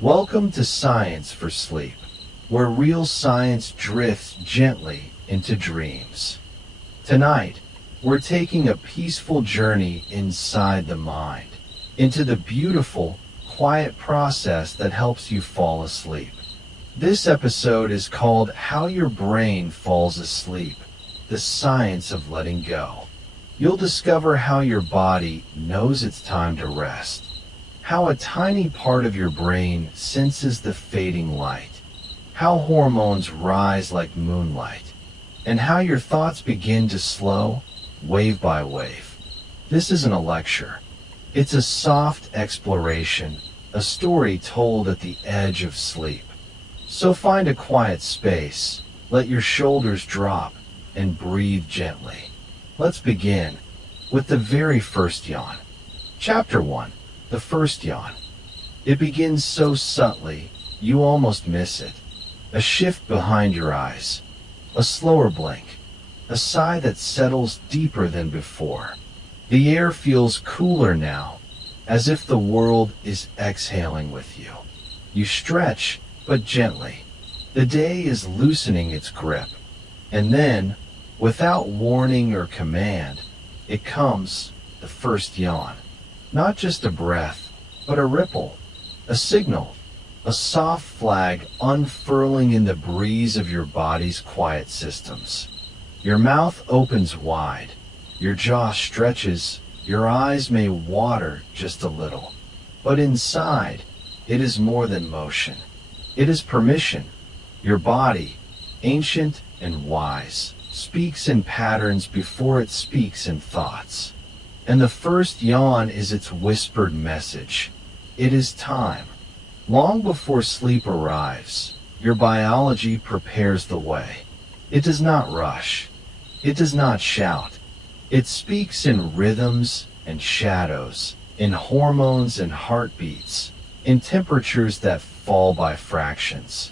Welcome to Science for Sleep, where real science drifts gently into dreams. Tonight, we're taking a peaceful journey inside the mind, into the beautiful, quiet process that helps you fall asleep. This episode is called How Your Brain Falls Asleep, the Science of Letting Go. You'll discover how your body knows it's time to rest, how a tiny part of your brain senses the fading light, how hormones rise like moonlight, and how your thoughts begin to slow, wave by wave. This isn't a lecture. It's a soft exploration, a story told at the edge of sleep. So find a quiet space, let your shoulders drop, and breathe gently. Let's begin with the very first yawn. Chapter 1. The first yawn. It begins so subtly, you almost miss it. A shift behind your eyes, a slower blink, a sigh that settles deeper than before. The air feels cooler now, as if the world is exhaling with you. You stretch, but gently. The day is loosening its grip. And then, without warning or command, it comes, the first yawn. Not just a breath, but a ripple, a signal, a soft flag unfurling in the breeze of your body's quiet systems. Your mouth opens wide, your jaw stretches, your eyes may water just a little. But inside, it is more than motion. It is permission. Your body, ancient and wise, speaks in patterns before it speaks in thoughts. And the first yawn is its whispered message. It is time. Long before sleep arrives, your biology prepares the way. It does not rush. It does not shout. It speaks in rhythms and shadows, in hormones and heartbeats, in temperatures that fall by fractions.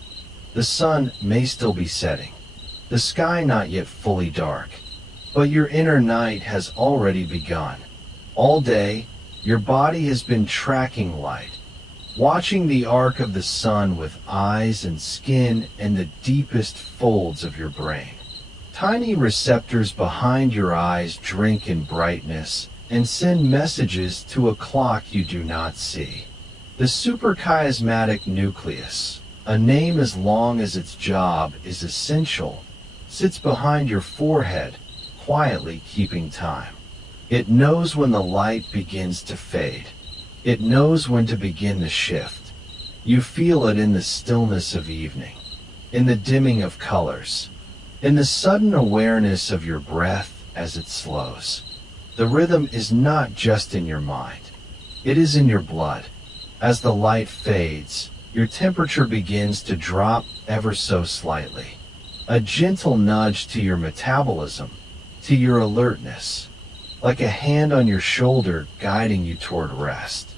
The sun may still be setting, the sky not yet fully dark, but your inner night has already begun. All day, your body has been tracking light, watching the arc of the sun with eyes and skin and the deepest folds of your brain. Tiny receptors behind your eyes drink in brightness and send messages to a clock you do not see. The suprachiasmatic nucleus, a name as long as its job is essential, sits behind your forehead, quietly keeping time. It knows when the light begins to fade. It knows when to begin the shift. You feel it in the stillness of evening, in the dimming of colors, in the sudden awareness of your breath as it slows. The rhythm is not just in your mind. It is in your blood. As the light fades, your temperature begins to drop ever so slightly. A gentle nudge to your metabolism, to your alertness, like a hand on your shoulder guiding you toward rest.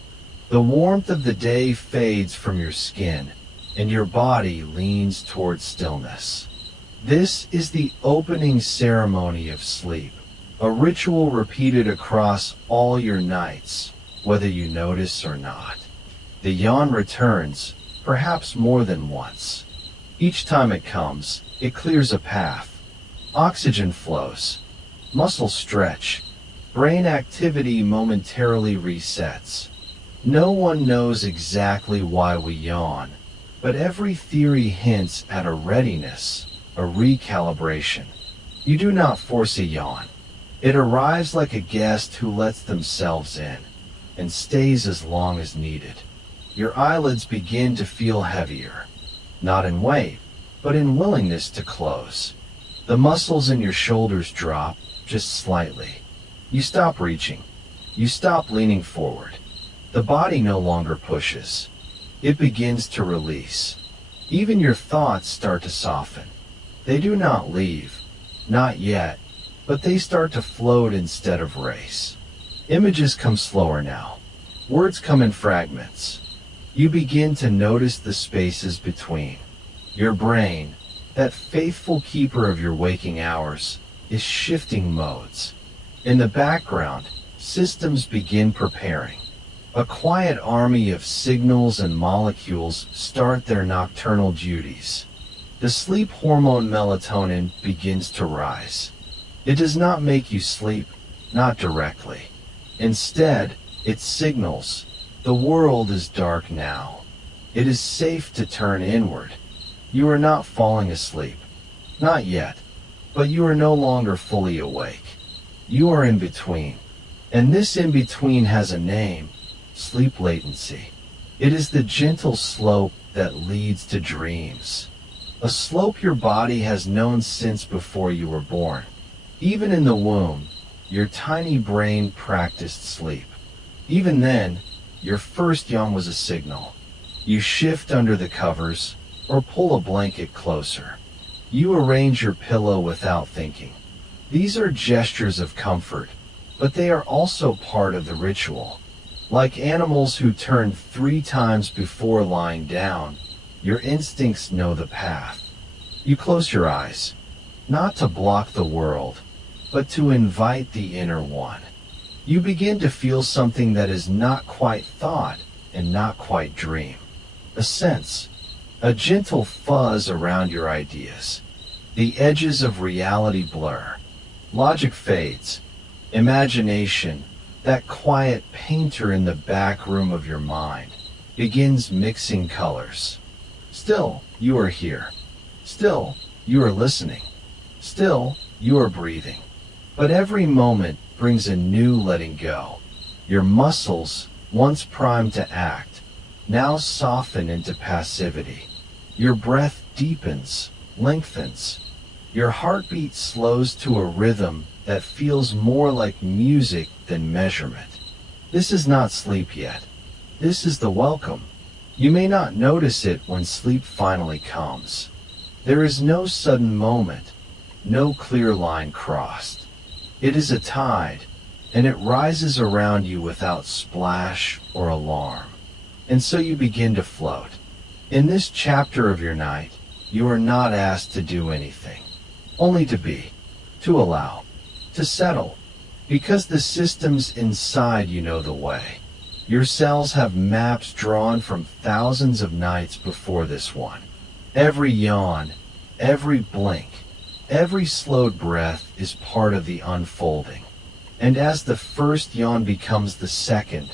The warmth of the day fades from your skin, and your body leans toward stillness. This is the opening ceremony of sleep, a ritual repeated across all your nights, whether you notice or not. The yawn returns, perhaps more than once. Each time it comes, it clears a path. Oxygen flows, muscles stretch, brain activity momentarily resets. No one knows exactly why we yawn, but every theory hints at a readiness, a recalibration. You do not force a yawn. It arrives like a guest who lets themselves in, and stays as long as needed. Your eyelids begin to feel heavier, not in weight, but in willingness to close. The muscles in your shoulders drop, just slightly. You stop reaching. You stop leaning forward. The body no longer pushes. It begins to release. Even your thoughts start to soften. They do not leave, not yet, but they start to float instead of race. Images come slower now. Words come in fragments. You begin to notice the spaces between. Your brain, that faithful keeper of your waking hours, is shifting modes. In the background, systems begin preparing. A quiet army of signals and molecules start their nocturnal duties. The sleep hormone melatonin begins to rise. It does not make you sleep, not directly. Instead, it signals, the world is dark now. It is safe to turn inward. You are not falling asleep. Not yet. But you are no longer fully awake. You are in between. And this in between has a name, sleep latency. It is the gentle slope that leads to dreams. A slope your body has known since before you were born. Even in the womb, your tiny brain practiced sleep. Even then, your first yawn was a signal. You shift under the covers or pull a blanket closer. You arrange your pillow without thinking. These are gestures of comfort, but they are also part of the ritual. Like animals who turn 3 times before lying down, your instincts know the path. You close your eyes, not to block the world, but to invite the inner one. You begin to feel something that is not quite thought and not quite dream. A sense, a gentle fuzz around your ideas. The edges of reality blur. Logic fades. Imagination, that quiet painter in the back room of your mind, begins mixing colors. Still, you are here. Still, you are listening. Still, you are breathing. But every moment brings a new letting go. Your muscles, once primed to act, now soften into passivity. Your breath deepens, lengthens. Your heartbeat slows to a rhythm that feels more like music than measurement. This is not sleep yet. This is the welcome. You may not notice it when sleep finally comes. There is no sudden moment, no clear line crossed. It is a tide, and it rises around you without splash or alarm. And so you begin to float. In this chapter of your night, you are not asked to do anything, only to be, to allow, to settle, because the systems inside you know the way. Your cells have maps drawn from thousands of nights before this one. Every yawn, every blink, every slowed breath is part of the unfolding. And as the first yawn becomes the second,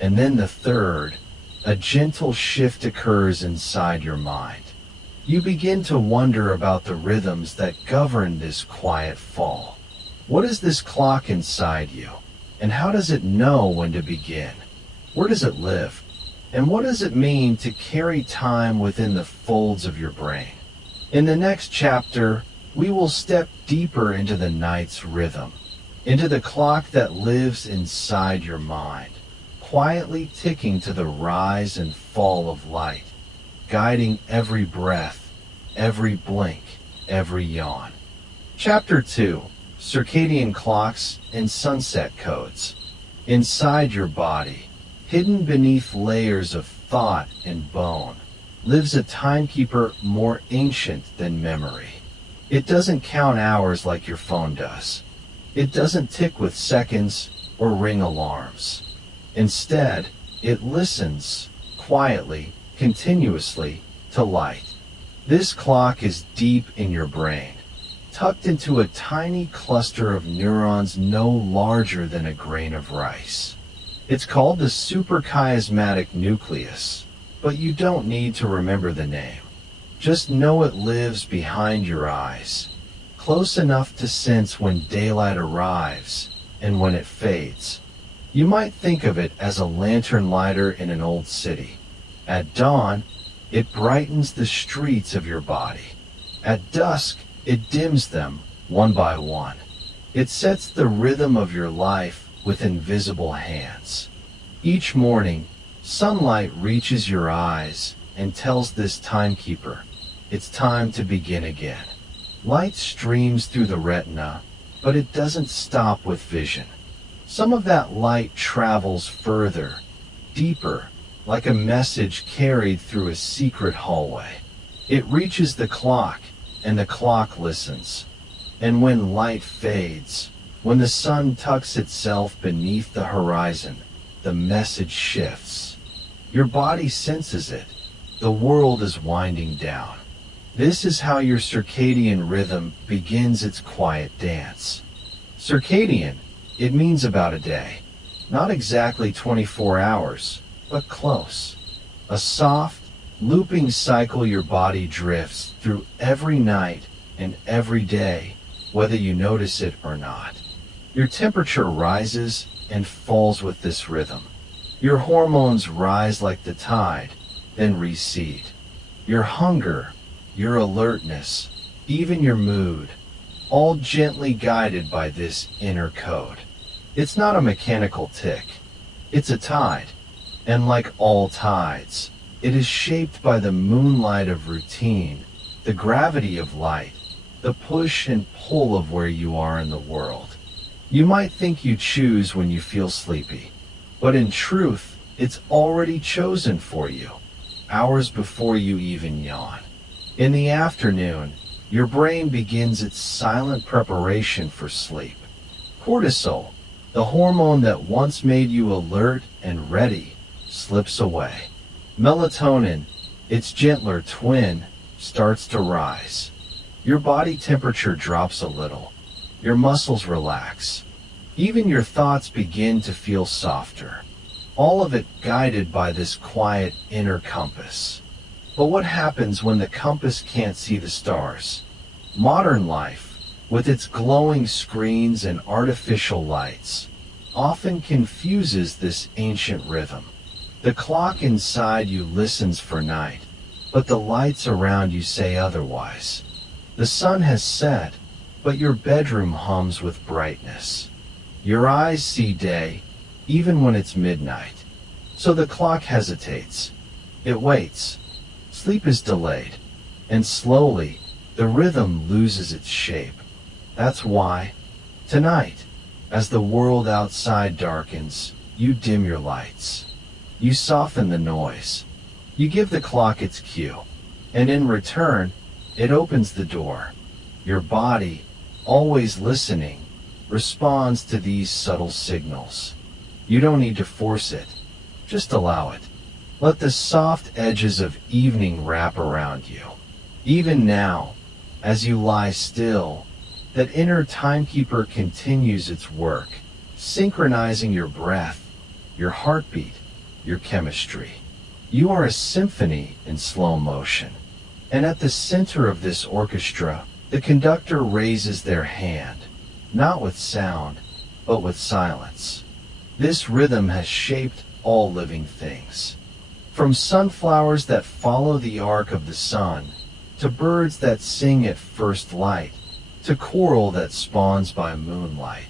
and then the third, a gentle shift occurs inside your mind. You begin to wonder about the rhythms that govern this quiet fall. What is this clock inside you? And how does it know when to begin? Where does it live? And what does it mean to carry time within the folds of your brain? In the next chapter, we will step deeper into the night's rhythm, into the clock that lives inside your mind, quietly ticking to the rise and fall of light, guiding every breath, every blink, every yawn. Chapter 2, Circadian Clocks and Sunset Codes. Inside your body, hidden beneath layers of thought and bone, lives a timekeeper more ancient than memory. It doesn't count hours like your phone does. It doesn't tick with seconds or ring alarms. Instead, it listens, quietly, continuously, to light. This clock is deep in your brain, tucked into a tiny cluster of neurons no larger than a grain of rice. It's called the suprachiasmatic nucleus, but you don't need to remember the name. Just know it lives behind your eyes, close enough to sense when daylight arrives and when it fades. You might think of it as a lantern lighter in an old city. At dawn, it brightens the streets of your body. At dusk, it dims them one by one. It sets the rhythm of your life with invisible hands. Each morning, sunlight reaches your eyes and tells this timekeeper, it's time to begin again. Light streams through the retina, but it doesn't stop with vision. Some of that light travels further, deeper, like a message carried through a secret hallway. It reaches the clock, and the clock listens. And when light fades, when the sun tucks itself beneath the horizon, the message shifts. Your body senses it. The world is winding down. This is how your circadian rhythm begins its quiet dance. Circadian, it means about a day. Not exactly 24 hours, but close. A soft, looping cycle your body drifts through every night and every day, whether you notice it or not. Your temperature rises and falls with this rhythm. Your hormones rise like the tide, then recede. Your hunger, your alertness, even your mood, all gently guided by this inner code. It's not a mechanical tick. It's a tide. And like all tides, it is shaped by the moonlight of routine, the gravity of light, the push and pull of where you are in the world. You might think you choose when you feel sleepy, but in truth, it's already chosen for you, hours before you even yawn. In the afternoon, your brain begins its silent preparation for sleep. Cortisol, the hormone that once made you alert and ready, slips away. Melatonin, its gentler twin, starts to rise. Your body temperature drops a little. Your muscles relax. Even your thoughts begin to feel softer. All of it guided by this quiet inner compass. But what happens when the compass can't see the stars? Modern life, with its glowing screens and artificial lights, often confuses this ancient rhythm. The clock inside you listens for night, but the lights around you say otherwise. The sun has set, but your bedroom hums with brightness. Your eyes see day, even when it's midnight. So the clock hesitates. It waits. Sleep is delayed, and slowly, the rhythm loses its shape. That's why, tonight, as the world outside darkens, you dim your lights. You soften the noise. You give the clock its cue, and in return, it opens the door. Your body, always listening, responds to these subtle signals. You don't need to force it. Just allow it. Let the soft edges of evening wrap around you. Even now, as you lie still, that inner timekeeper continues its work, synchronizing your breath, your heartbeat, your chemistry. You are a symphony in slow motion. And at the center of this orchestra, the conductor raises their hand, not with sound, but with silence. This rhythm has shaped all living things. From sunflowers that follow the arc of the sun, to birds that sing at first light, to coral that spawns by moonlight,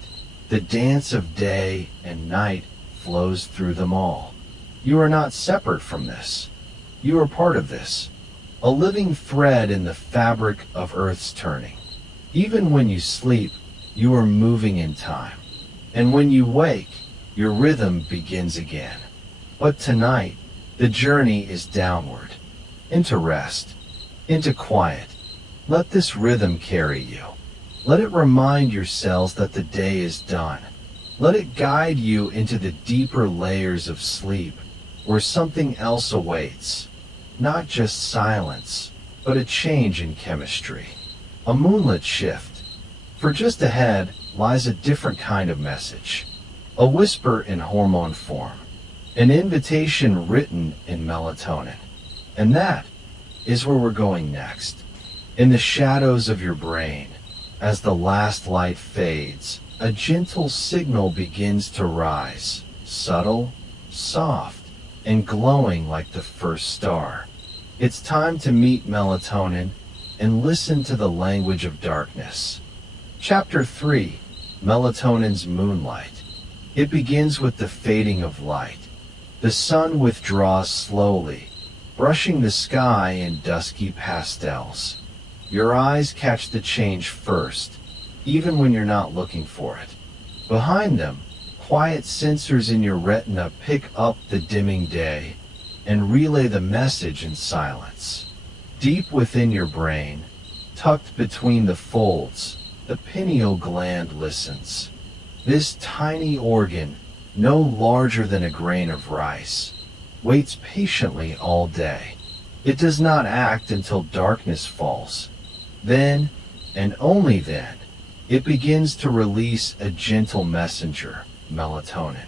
the dance of day and night flows through them all. You are not separate from this. You are part of this, a living thread in the fabric of Earth's turning. Even when you sleep, you are moving in time. And when you wake, your rhythm begins again. But tonight, the journey is downward, into rest, into quiet. Let this rhythm carry you. Let it remind your cells that the day is done. Let it guide you into the deeper layers of sleep, where something else awaits. Not just silence, but a change in chemistry. A moonlit shift. For just ahead lies a different kind of message. A whisper in hormone form. An invitation written in melatonin. And that is where we're going next. In the shadows of your brain, as the last light fades, a gentle signal begins to rise. Subtle, soft, and glowing like the first star. It's time to meet melatonin and listen to the language of darkness. Chapter 3, Melatonin's Moonlight. It begins with the fading of light. The sun withdraws slowly, brushing the sky in dusky pastels. Your eyes catch the change first, even when you're not looking for it. Behind them, quiet sensors in your retina pick up the dimming day and relay the message in silence. Deep within your brain, tucked between the folds, the pineal gland listens. This tiny organ, no larger than a grain of rice, waits patiently all day. It does not act until darkness falls. Then, and only then, it begins to release a gentle messenger, melatonin.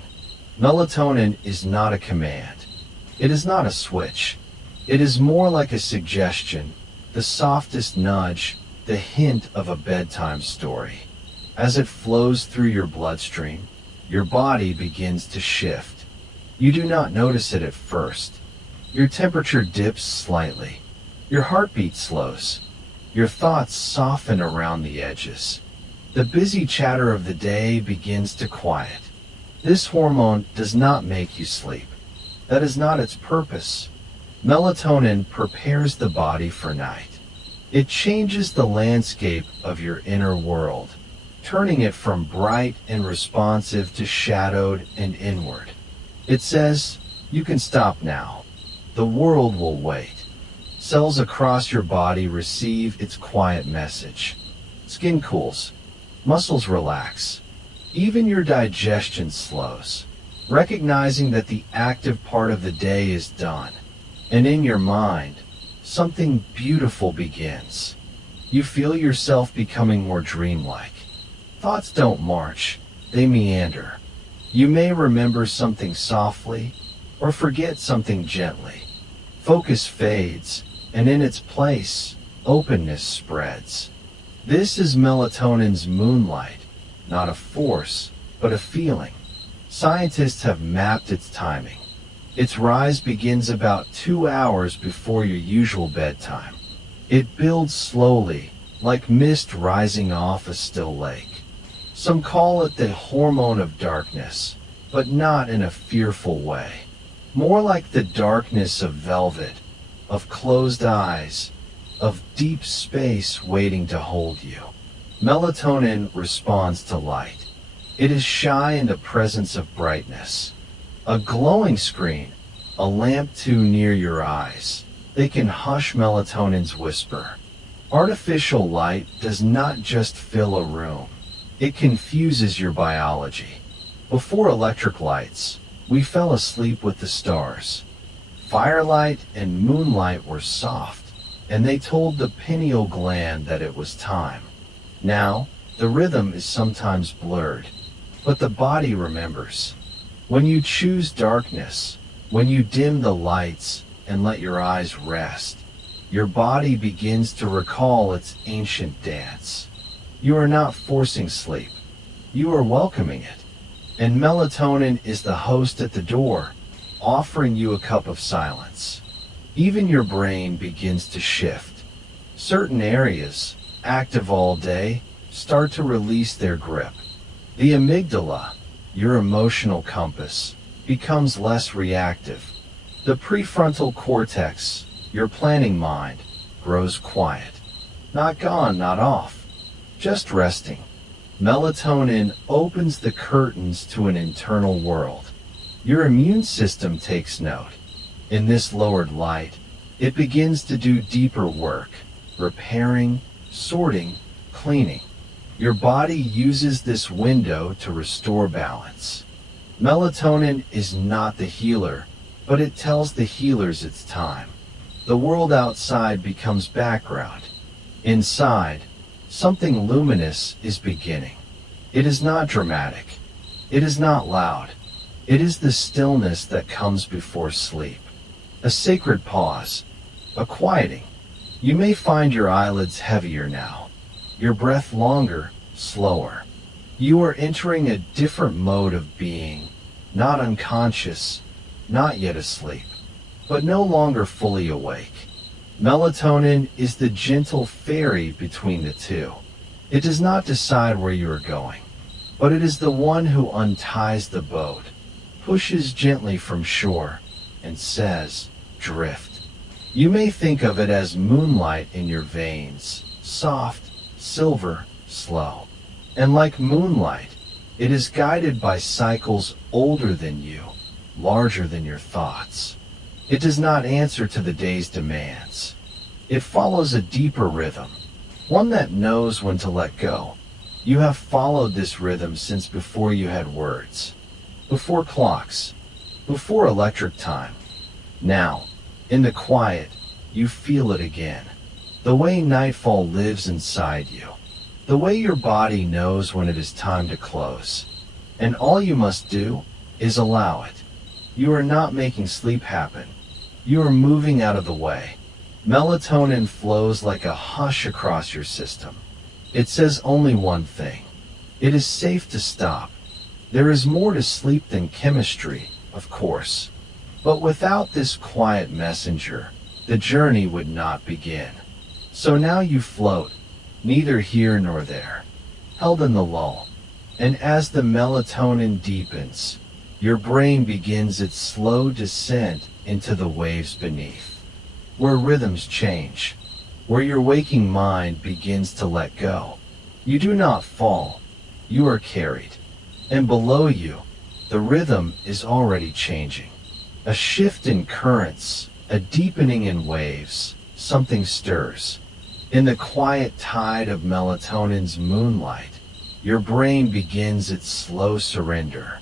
Melatonin is not a command. It is not a switch. It is more like a suggestion, the softest nudge, the hint of a bedtime story. As it flows through your bloodstream, your body begins to shift. You do not notice it at first. Your temperature dips slightly. Your heartbeat slows. Your thoughts soften around the edges. The busy chatter of the day begins to quiet. This hormone does not make you sleep. That is not its purpose. Melatonin prepares the body for night. It changes the landscape of your inner world, turning it from bright and responsive to shadowed and inward. It says, you can stop now. The world will wait. Cells across your body receive its quiet message. Skin cools. Muscles relax. Even your digestion slows, recognizing that the active part of the day is done. And in your mind, something beautiful begins. You feel yourself becoming more dreamlike. Thoughts don't march, they meander. You may remember something softly, or forget something gently. Focus fades, and in its place, openness spreads. This is melatonin's moonlight, not a force, but a feeling. Scientists have mapped its timing. Its rise begins about 2 hours before your usual bedtime. It builds slowly, like mist rising off a still lake. Some call it the hormone of darkness, but not in a fearful way. More like the darkness of velvet, of closed eyes, of deep space waiting to hold you. Melatonin responds to light. It is shy in the presence of brightness. A glowing screen, a lamp too near your eyes. They can hush melatonin's whisper. Artificial light does not just fill a room. It confuses your biology. Before electric lights, we fell asleep with the stars. Firelight and moonlight were soft, and they told the pineal gland that it was time. Now, the rhythm is sometimes blurred, but the body remembers. When you choose darkness, when you dim the lights and let your eyes rest, your body begins to recall its ancient dance. You are not forcing sleep. You are welcoming it. And melatonin is the host at the door, offering you a cup of silence. Even your brain begins to shift. Certain areas, active all day, start to release their grip. The amygdala, your emotional compass, becomes less reactive. The prefrontal cortex, your planning mind, grows quiet. Not gone, not off, just resting. Melatonin opens the curtains to an internal world. Your immune system takes note. In this lowered light, it begins to do deeper work, repairing, sorting, cleaning. Your body uses this window to restore balance. Melatonin is not the healer, but it tells the healers it's time. The world outside becomes background. Inside, something luminous is beginning. It is not dramatic. It is not loud. It is the stillness that comes before sleep. A sacred pause, a quieting. You may find your eyelids heavier now, your breath longer, slower. You are entering a different mode of being, not unconscious, not yet asleep, but no longer fully awake. Melatonin is the gentle ferry between the two. It does not decide where you are going, but it is the one who unties the boat, pushes gently from shore, and says, drift. You may think of it as moonlight in your veins, soft, silver, slow. And like moonlight, it is guided by cycles older than you, larger than your thoughts. It does not answer to the day's demands. It follows a deeper rhythm, one that knows when to let go. You have followed this rhythm since before you had words. before clocks, before electric time. Now, in the quiet, you feel it again. The way nightfall lives inside you. The way your body knows when it is time to close. And all you must do is allow it. You are not making sleep happen. You are moving out of the way. Melatonin flows like a hush across your system. It says only one thing. It is safe to stop. There is more to sleep than chemistry, of course. But without this quiet messenger, the journey would not begin. So now you float, neither here nor there, held in the lull. And as the melatonin deepens, your brain begins its slow descent into the waves beneath, where rhythms change, where your waking mind begins to let go. You do not fall, you are carried. And below you, the rhythm is already changing. A shift in currents, a deepening in waves, something stirs. In the quiet tide of melatonin's moonlight, your brain begins its slow surrender.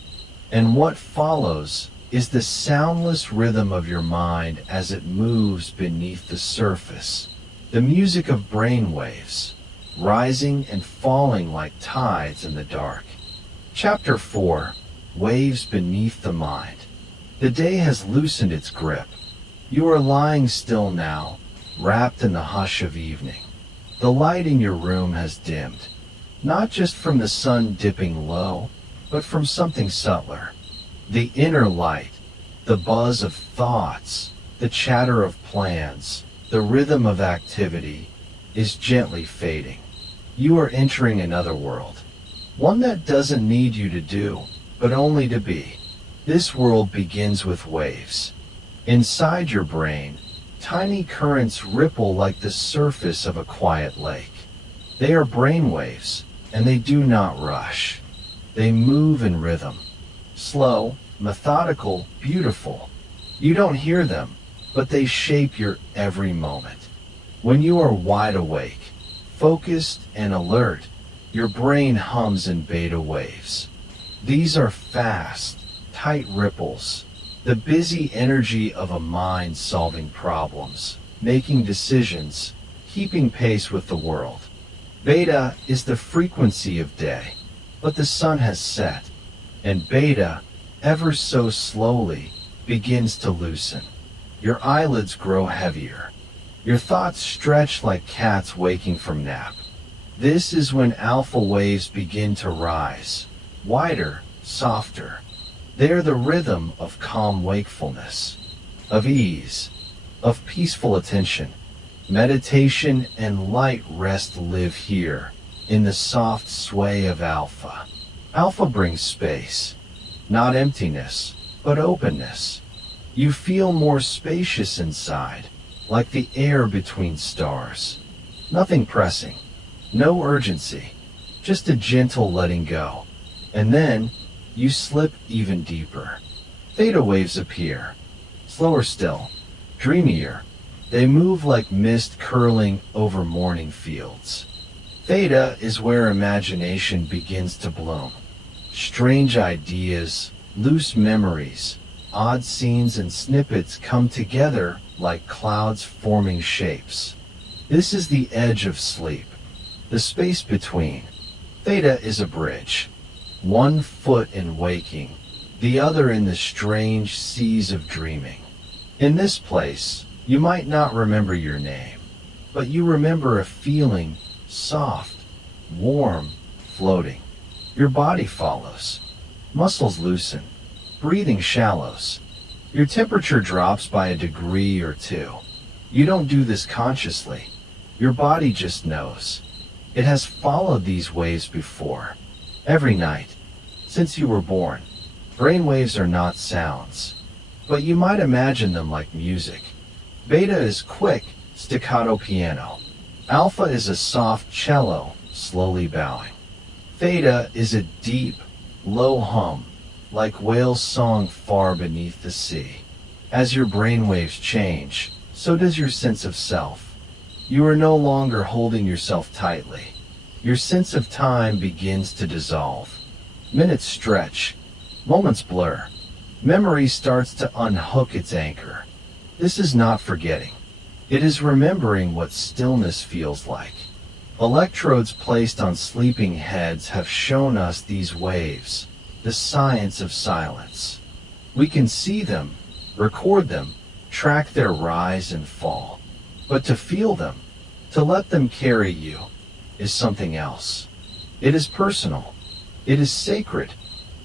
And what follows is the soundless rhythm of your mind as it moves beneath the surface. The music of brain waves, rising and falling like tides in the dark. Chapter 4. Waves Beneath the Mind. The day has loosened its grip. You are lying still now, wrapped in the hush of evening. The light in your room has dimmed, not just from the sun dipping low, but from something subtler. The inner light, the buzz of thoughts, the chatter of plans, the rhythm of activity, is gently fading. You are entering another world, one that doesn't need you to do, but only to be. This world begins with waves. Inside your brain, tiny currents ripple like the surface of a quiet lake. They are brain waves, and they do not rush. They move in rhythm. Slow, methodical, beautiful. You don't hear them, but they shape your every moment. When you are wide awake, focused and alert, your brain hums in beta waves. These are fast, tight ripples, the busy energy of a mind solving problems, making decisions, keeping pace with the world. Beta is the frequency of day, but the sun has set, and beta, ever so slowly, begins to loosen. Your eyelids grow heavier. Your thoughts stretch like cats waking from nap. This is when alpha waves begin to rise, wider, softer. They are the rhythm of calm wakefulness, of ease, of peaceful attention. Meditation and light rest live here, in the soft sway of alpha. Alpha brings space, not emptiness, but openness. You feel more spacious inside, like the air between stars. Nothing pressing, no urgency, just a gentle letting go. And then, you slip even deeper. Theta waves appear, slower still, dreamier. They move like mist curling over morning fields. Theta is where imagination begins to bloom. Strange ideas, loose memories, odd scenes and snippets come together like clouds forming shapes. This is the edge of sleep, the space between. Theta is a bridge. One foot in waking, the other in the strange seas of dreaming. In this place, you might not remember your name, but you remember a feeling, soft, warm, floating. Your body follows. Muscles loosen. Breathing shallows. Your temperature drops by a degree or two. You don't do this consciously. Your body just knows. It has followed these waves before. Every night, since you were born. Brain waves are not sounds, but you might imagine them like music. Beta is quick, staccato piano. Alpha is a soft cello, slowly bowing. Theta is a deep, low hum, like whale's song far beneath the sea. As your brainwaves change, so does your sense of self. You are no longer holding yourself tightly. Your sense of time begins to dissolve. Minutes stretch, Moments blur. Memory starts to unhook its anchor. This is not forgetting. It is remembering what stillness feels like. Electrodes placed on sleeping heads have shown us these waves, the science of silence. We can see them, record them, track their rise and fall. But to feel them, to let them carry you, is something else. It is personal. It is sacred.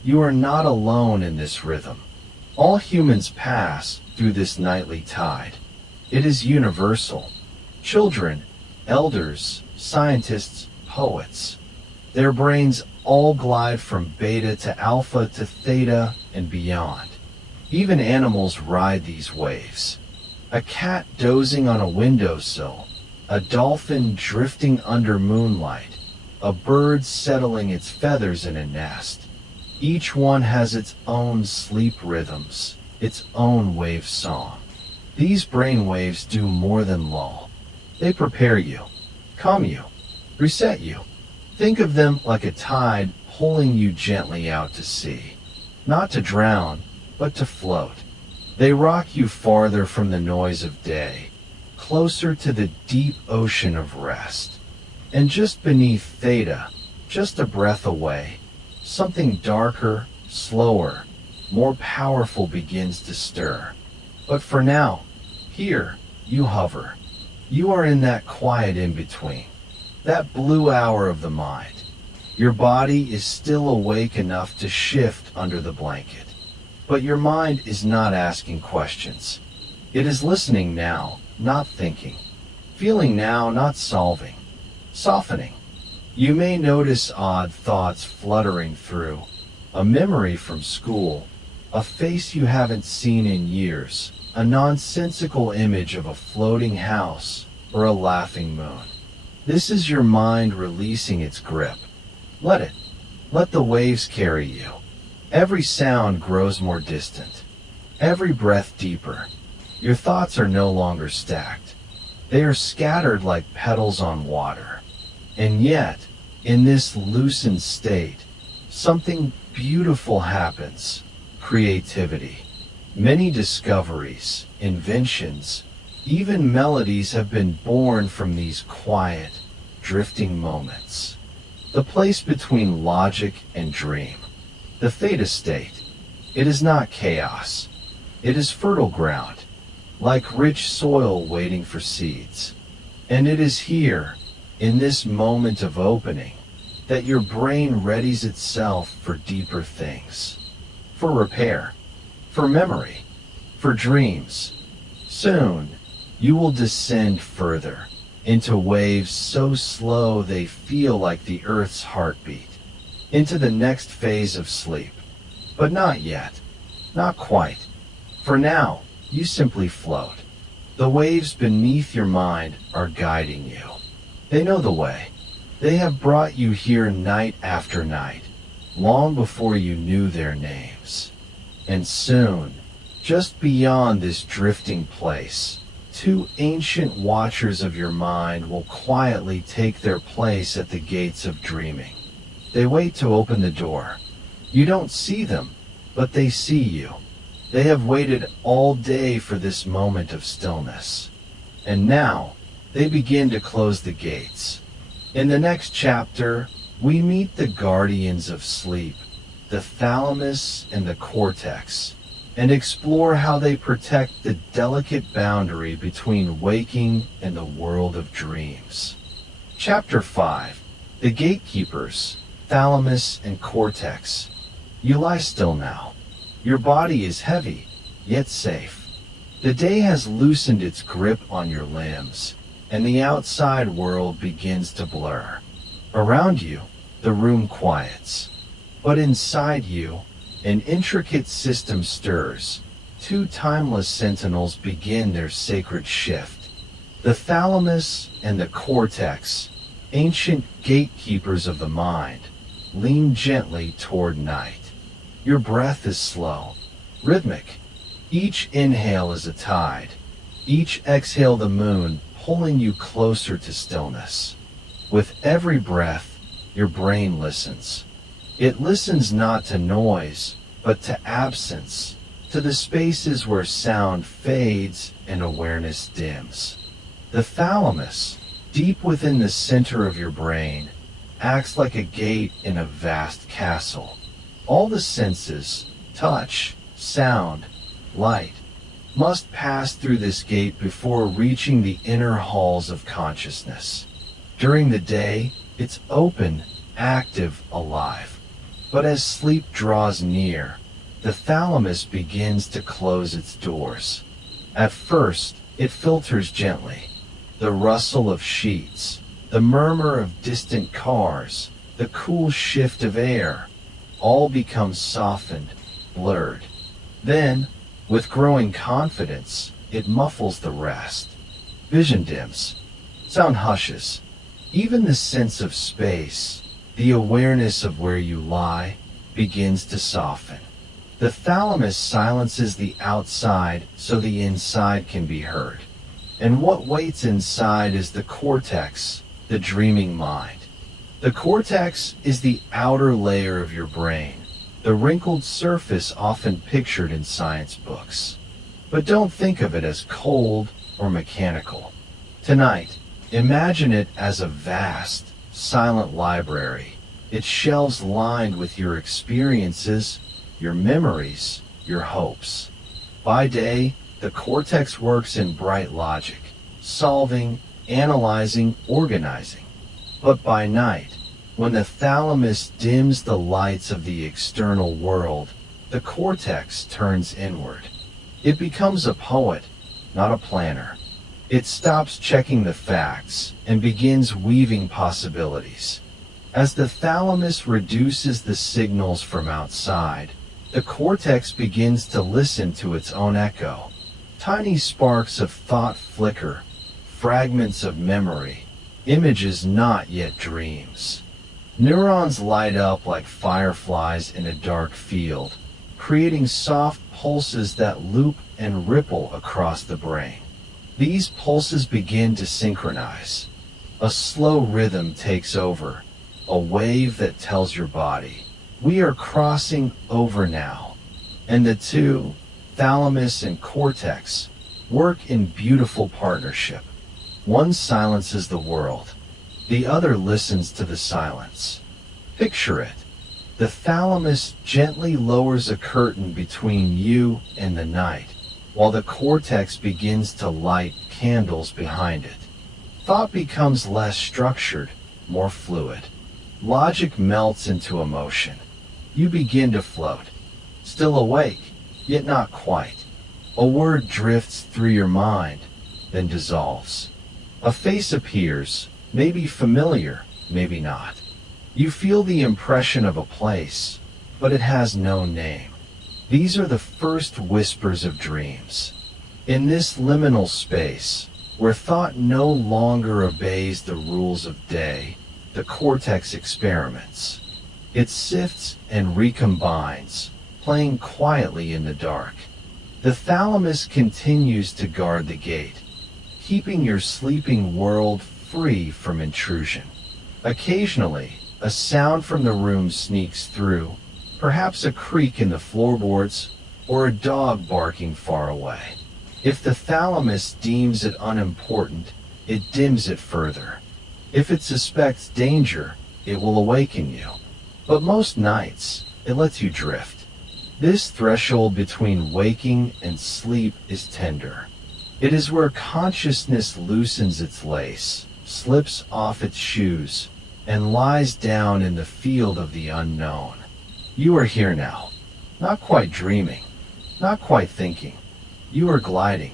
You are not alone in this rhythm. All humans pass through this nightly tide. It is universal. Children, elders, scientists, poets. Their brains all glide from beta to alpha to theta and beyond. Even animals ride these waves. A cat dozing on a windowsill, a dolphin drifting under moonlight, a bird settling its feathers in a nest. Each one has its own sleep rhythms, its own wave song. These brain waves do more than lull. They prepare you, calm you, reset you. Think of them like a tide pulling you gently out to sea. Not to drown, but to float. They rock you farther from the noise of day, closer to the deep ocean of rest. And just beneath theta, just a breath away, something darker, slower, more powerful begins to stir. But for now, here, you hover. You are in that quiet in-between, that blue hour of the mind. Your body is still awake enough to shift under the blanket. But your mind is not asking questions. It is listening now, not thinking. Feeling now, not solving. Softening. You may notice odd thoughts fluttering through. A memory from school. A face you haven't seen in years. A nonsensical image of a floating house or a laughing moon. This is your mind releasing its grip. Let it. Let the waves carry you. Every sound grows more distant. Every breath deeper. Your thoughts are no longer stacked. They are scattered like petals on water. And yet, in this loosened state, something beautiful happens. Creativity. Many discoveries, inventions, even melodies have been born from these quiet, drifting moments. The place between logic and dream. The theta state. It is not chaos. It is fertile ground, like rich soil waiting for seeds. And it is here, in this moment of opening, that your brain readies itself for deeper things. For repair. For memory, for dreams. Soon, you will descend further, into waves so slow they feel like the earth's heartbeat, into the next phase of sleep. But not yet, not quite. For now, you simply float. The waves beneath your mind are guiding you. They know the way. They have brought you here night after night, long before you knew their names. And soon, just beyond this drifting place, two ancient watchers of your mind will quietly take their place at the gates of dreaming. They wait to open the door. You don't see them, but they see you. They have waited all day for this moment of stillness. And now, they begin to close the gates. In the next chapter, we meet the guardians of sleep, the thalamus and the cortex, and explore how they protect the delicate boundary between waking and the world of dreams. Chapter 5. The Gatekeepers, Thalamus and Cortex. You lie still now. Your body is heavy, yet safe. The day has loosened its grip on your limbs, and the outside world begins to blur. Around you, the room quiets. But inside you, an intricate system stirs. Two timeless sentinels begin their sacred shift. The thalamus and the cortex, ancient gatekeepers of the mind, lean gently toward night. Your breath is slow, rhythmic. Each inhale is a tide. Each exhale the moon pulling you closer to stillness. With every breath, your brain listens. It listens not to noise, but to absence, to the spaces where sound fades and awareness dims. The thalamus, deep within the center of your brain, acts like a gate in a vast castle. All the senses, touch, sound, light, must pass through this gate before reaching the inner halls of consciousness. During the day, it's open, active, alive. But as sleep draws near, the thalamus begins to close its doors. At first, it filters gently. The rustle of sheets, the murmur of distant cars, the cool shift of air, all become softened, blurred. Then, with growing confidence, it muffles the rest. Vision dims. Sound hushes. Even the sense of space, the awareness of where you lie, begins to soften. The thalamus silences the outside so the inside can be heard. And what waits inside is the cortex, the dreaming mind. The cortex is the outer layer of your brain, the wrinkled surface often pictured in science books. But don't think of it as cold or mechanical. Tonight, imagine it as a vast, silent library, its shelves lined with your experiences, your memories, your hopes. By day, the cortex works in bright logic, solving, analyzing, organizing. But by night, when the thalamus dims the lights of the external world, the cortex turns inward. It becomes a poet, not a planner. It stops checking the facts and begins weaving possibilities. As the thalamus reduces the signals from outside, the cortex begins to listen to its own echo. Tiny sparks of thought flicker, fragments of memory, images not yet dreams. Neurons light up like fireflies in a dark field, creating soft pulses that loop and ripple across the brain. These pulses begin to synchronize. A slow rhythm takes over, a wave that tells your body, we are crossing over now. And the two, thalamus and cortex, work in beautiful partnership. One silences the world, the other listens to the silence. Picture it. The thalamus gently lowers a curtain between you and the night, while the cortex begins to light candles behind it. Thought becomes less structured, more fluid. Logic melts into emotion. You begin to float, still awake, yet not quite. A word drifts through your mind, then dissolves. A face appears, maybe familiar, maybe not. You feel the impression of a place, but it has no name. These are the first whispers of dreams. In this liminal space, where thought no longer obeys the rules of day, the cortex experiments. It sifts and recombines, playing quietly in the dark. The thalamus continues to guard the gate, keeping your sleeping world free from intrusion. Occasionally, a sound from the room sneaks through, perhaps a creak in the floorboards or a dog barking far away. If the thalamus deems it unimportant, it dims it further. If it suspects danger, it will awaken you. But most nights, it lets you drift. This threshold between waking and sleep is tender. It is where consciousness loosens its lace, slips off its shoes, and lies down in the field of the unknown. You are here now, not quite dreaming, not quite thinking. You are gliding.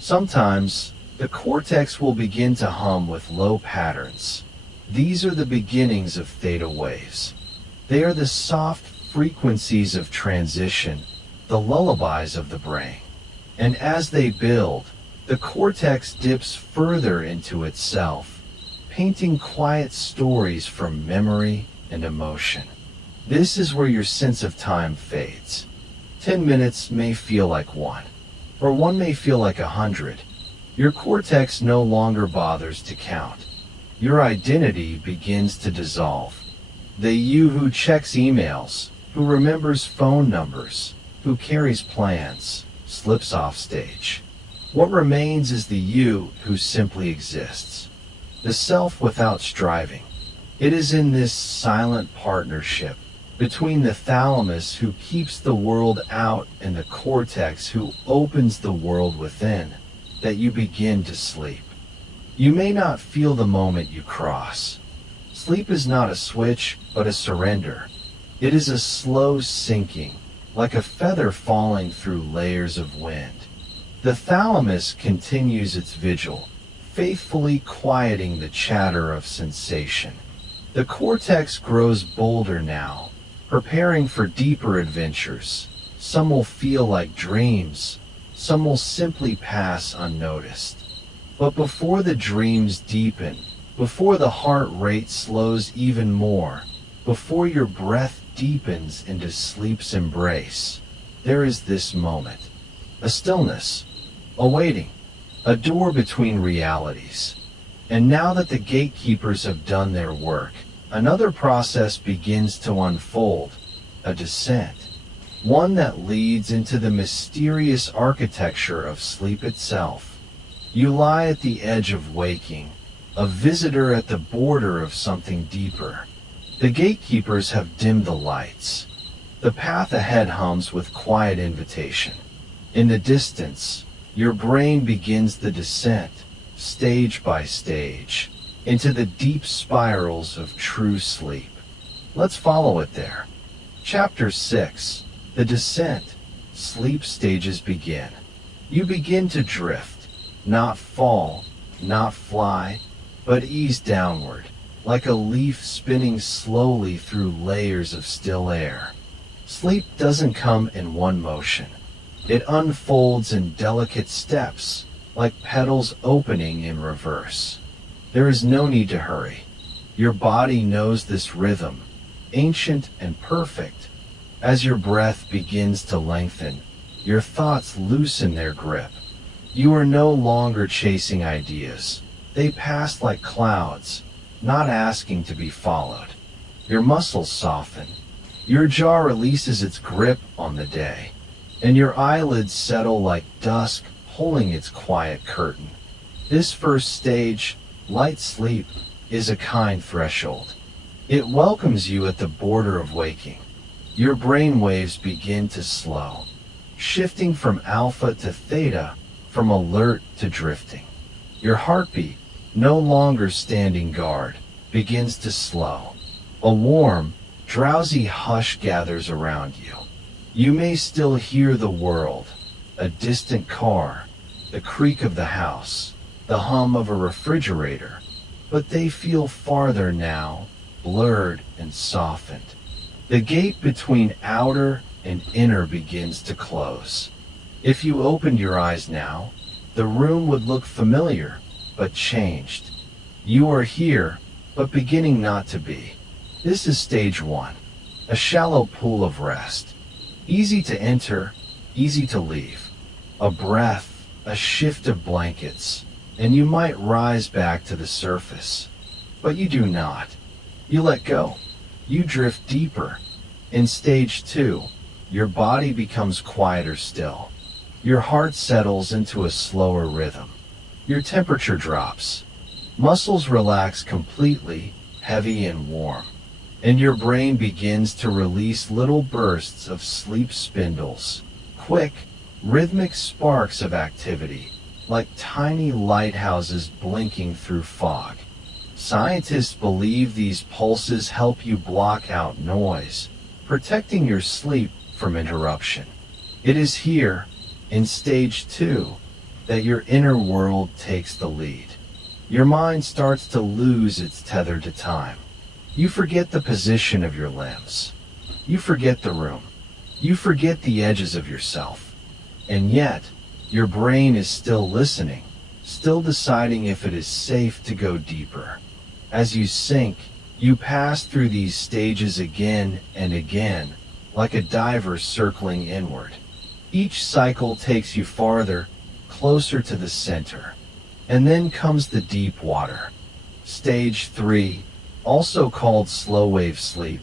Sometimes, the cortex will begin to hum with low patterns. These are the beginnings of theta waves. They are the soft frequencies of transition, the lullabies of the brain. And as they build, the cortex dips further into itself, painting quiet stories from memory and emotion. This is where your sense of time fades. 10 minutes may feel like one, or one may feel like 100. Your cortex no longer bothers to count. Your identity begins to dissolve. The you who checks emails, who remembers phone numbers, who carries plans, slips off stage. What remains is the you who simply exists, the self without striving. It is in this silent partnership between the thalamus who keeps the world out and the cortex who opens the world within that you begin to sleep. You may not feel the moment you cross. Sleep is not a switch, but a surrender. It is a slow sinking, like a feather falling through layers of wind. The thalamus continues its vigil, faithfully quieting the chatter of sensation. The cortex grows bolder now, preparing for deeper adventures. Some will feel like dreams, some will simply pass unnoticed. But before the dreams deepen, before the heart rate slows even more, before your breath deepens into sleep's embrace, there is this moment, a stillness, a waiting, a door between realities. And now that the gatekeepers have done their work, another process begins to unfold, a descent, one that leads into the mysterious architecture of sleep itself. You lie at the edge of waking, a visitor at the border of something deeper. The gatekeepers have dimmed the lights. The path ahead hums with quiet invitation. In the distance, your brain begins the descent, stage by stage, into the deep spirals of true sleep. Let's follow it there. Chapter 6. The Descent. Sleep stages begin. You begin to drift, not fall, not fly, but ease downward, like a leaf spinning slowly through layers of still air. Sleep doesn't come in one motion. It unfolds in delicate steps, like petals opening in reverse. There is no need to hurry. Your body knows this rhythm, ancient and perfect. As your breath begins to lengthen, your thoughts loosen their grip. You are no longer chasing ideas. They pass like clouds, not asking to be followed. Your muscles soften. Your jaw releases its grip on the day, and your eyelids settle like dusk pulling its quiet curtain. This first stage, light sleep, is a kind threshold. It welcomes you at the border of waking. Your brain waves begin to slow, shifting from alpha to theta, from alert to drifting. Your heartbeat, no longer standing guard, begins to slow. A warm, drowsy hush gathers around you. You may still hear the world, a distant car, the creak of the house, the hum of a refrigerator, but they feel farther now, blurred and softened. The gate between outer and inner begins to close. If you opened your eyes now, the room would look familiar, but changed. You are here, but beginning not to be. This is stage 1, a shallow pool of rest. Easy to enter, easy to leave. A breath, a shift of blankets, and you might rise back to the surface. But you do not. You let go. You drift deeper. In stage 2, your body becomes quieter still. Your heart settles into a slower rhythm. Your temperature drops. Muscles relax completely, heavy and warm. And your brain begins to release little bursts of sleep spindles, quick, rhythmic sparks of activity, like tiny lighthouses blinking through fog. Scientists believe these pulses help you block out noise, protecting your sleep from interruption. It is here, in stage 2, that your inner world takes the lead. Your mind starts to lose its tether to time. You forget the position of your limbs. You forget the room. You forget the edges of yourself. And yet, your brain is still listening, still deciding if it is safe to go deeper. As you sink, you pass through these stages again and again, like a diver circling inward. Each cycle takes you farther, closer to the center. And then comes the deep water. Stage 3, also called slow wave sleep,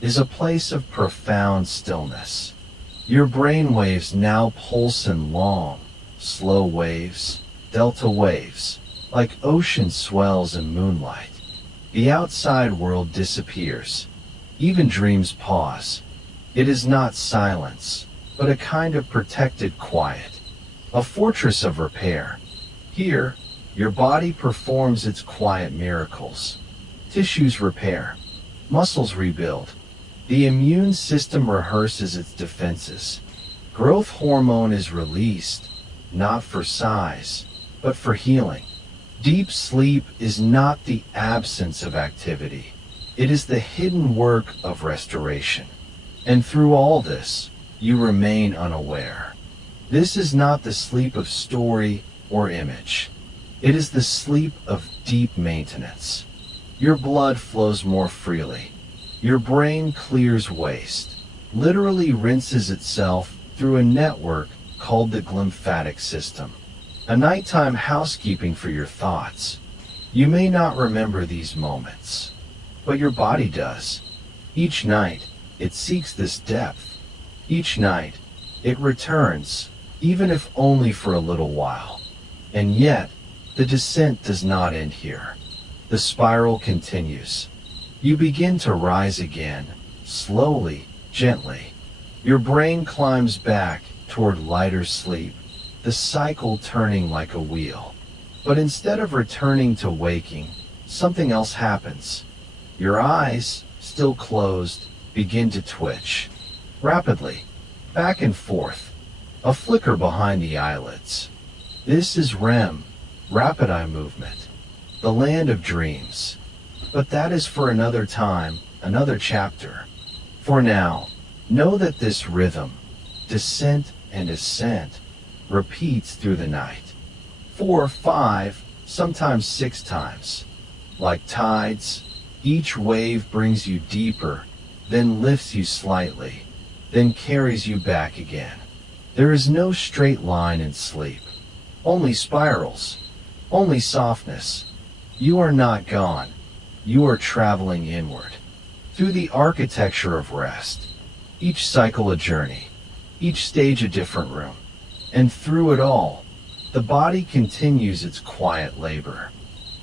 is a place of profound stillness. Your brain waves now pulse in long, slow waves, delta waves, like ocean swells in moonlight. The outside world disappears. Even dreams pause. It is not silence, but a kind of protected quiet, a fortress of repair. Here, your body performs its quiet miracles. Tissues repair, muscles rebuild. The immune system rehearses its defenses. Growth hormone is released, not for size, but for healing. Deep sleep is not the absence of activity. It is the hidden work of restoration. And through all this, you remain unaware. This is not the sleep of story or image. It is the sleep of deep maintenance. Your blood flows more freely. Your brain clears waste, literally rinses itself through a network called the glymphatic system, a nighttime housekeeping for your thoughts. You may not remember these moments, but your body does. Each night, it seeks this depth. Each night, it returns, even if only for a little while. And yet, the descent does not end here. The spiral continues. You begin to rise again, slowly, gently. Your brain climbs back toward lighter sleep, the cycle turning like a wheel. But instead of returning to waking, something else happens. Your eyes, still closed, begin to twitch. Rapidly, back and forth, a flicker behind the eyelids. This is REM, rapid eye movement, the land of dreams. But that is for another time, another chapter. For now, know that this rhythm, descent and ascent, repeats through the night. 4, 5, sometimes 6 times. Like tides, each wave brings you deeper, then lifts you slightly, then carries you back again. There is no straight line in sleep, only spirals, only softness. You are not gone. You are traveling inward, through the architecture of rest, each cycle a journey, each stage a different room, and through it all, the body continues its quiet labor,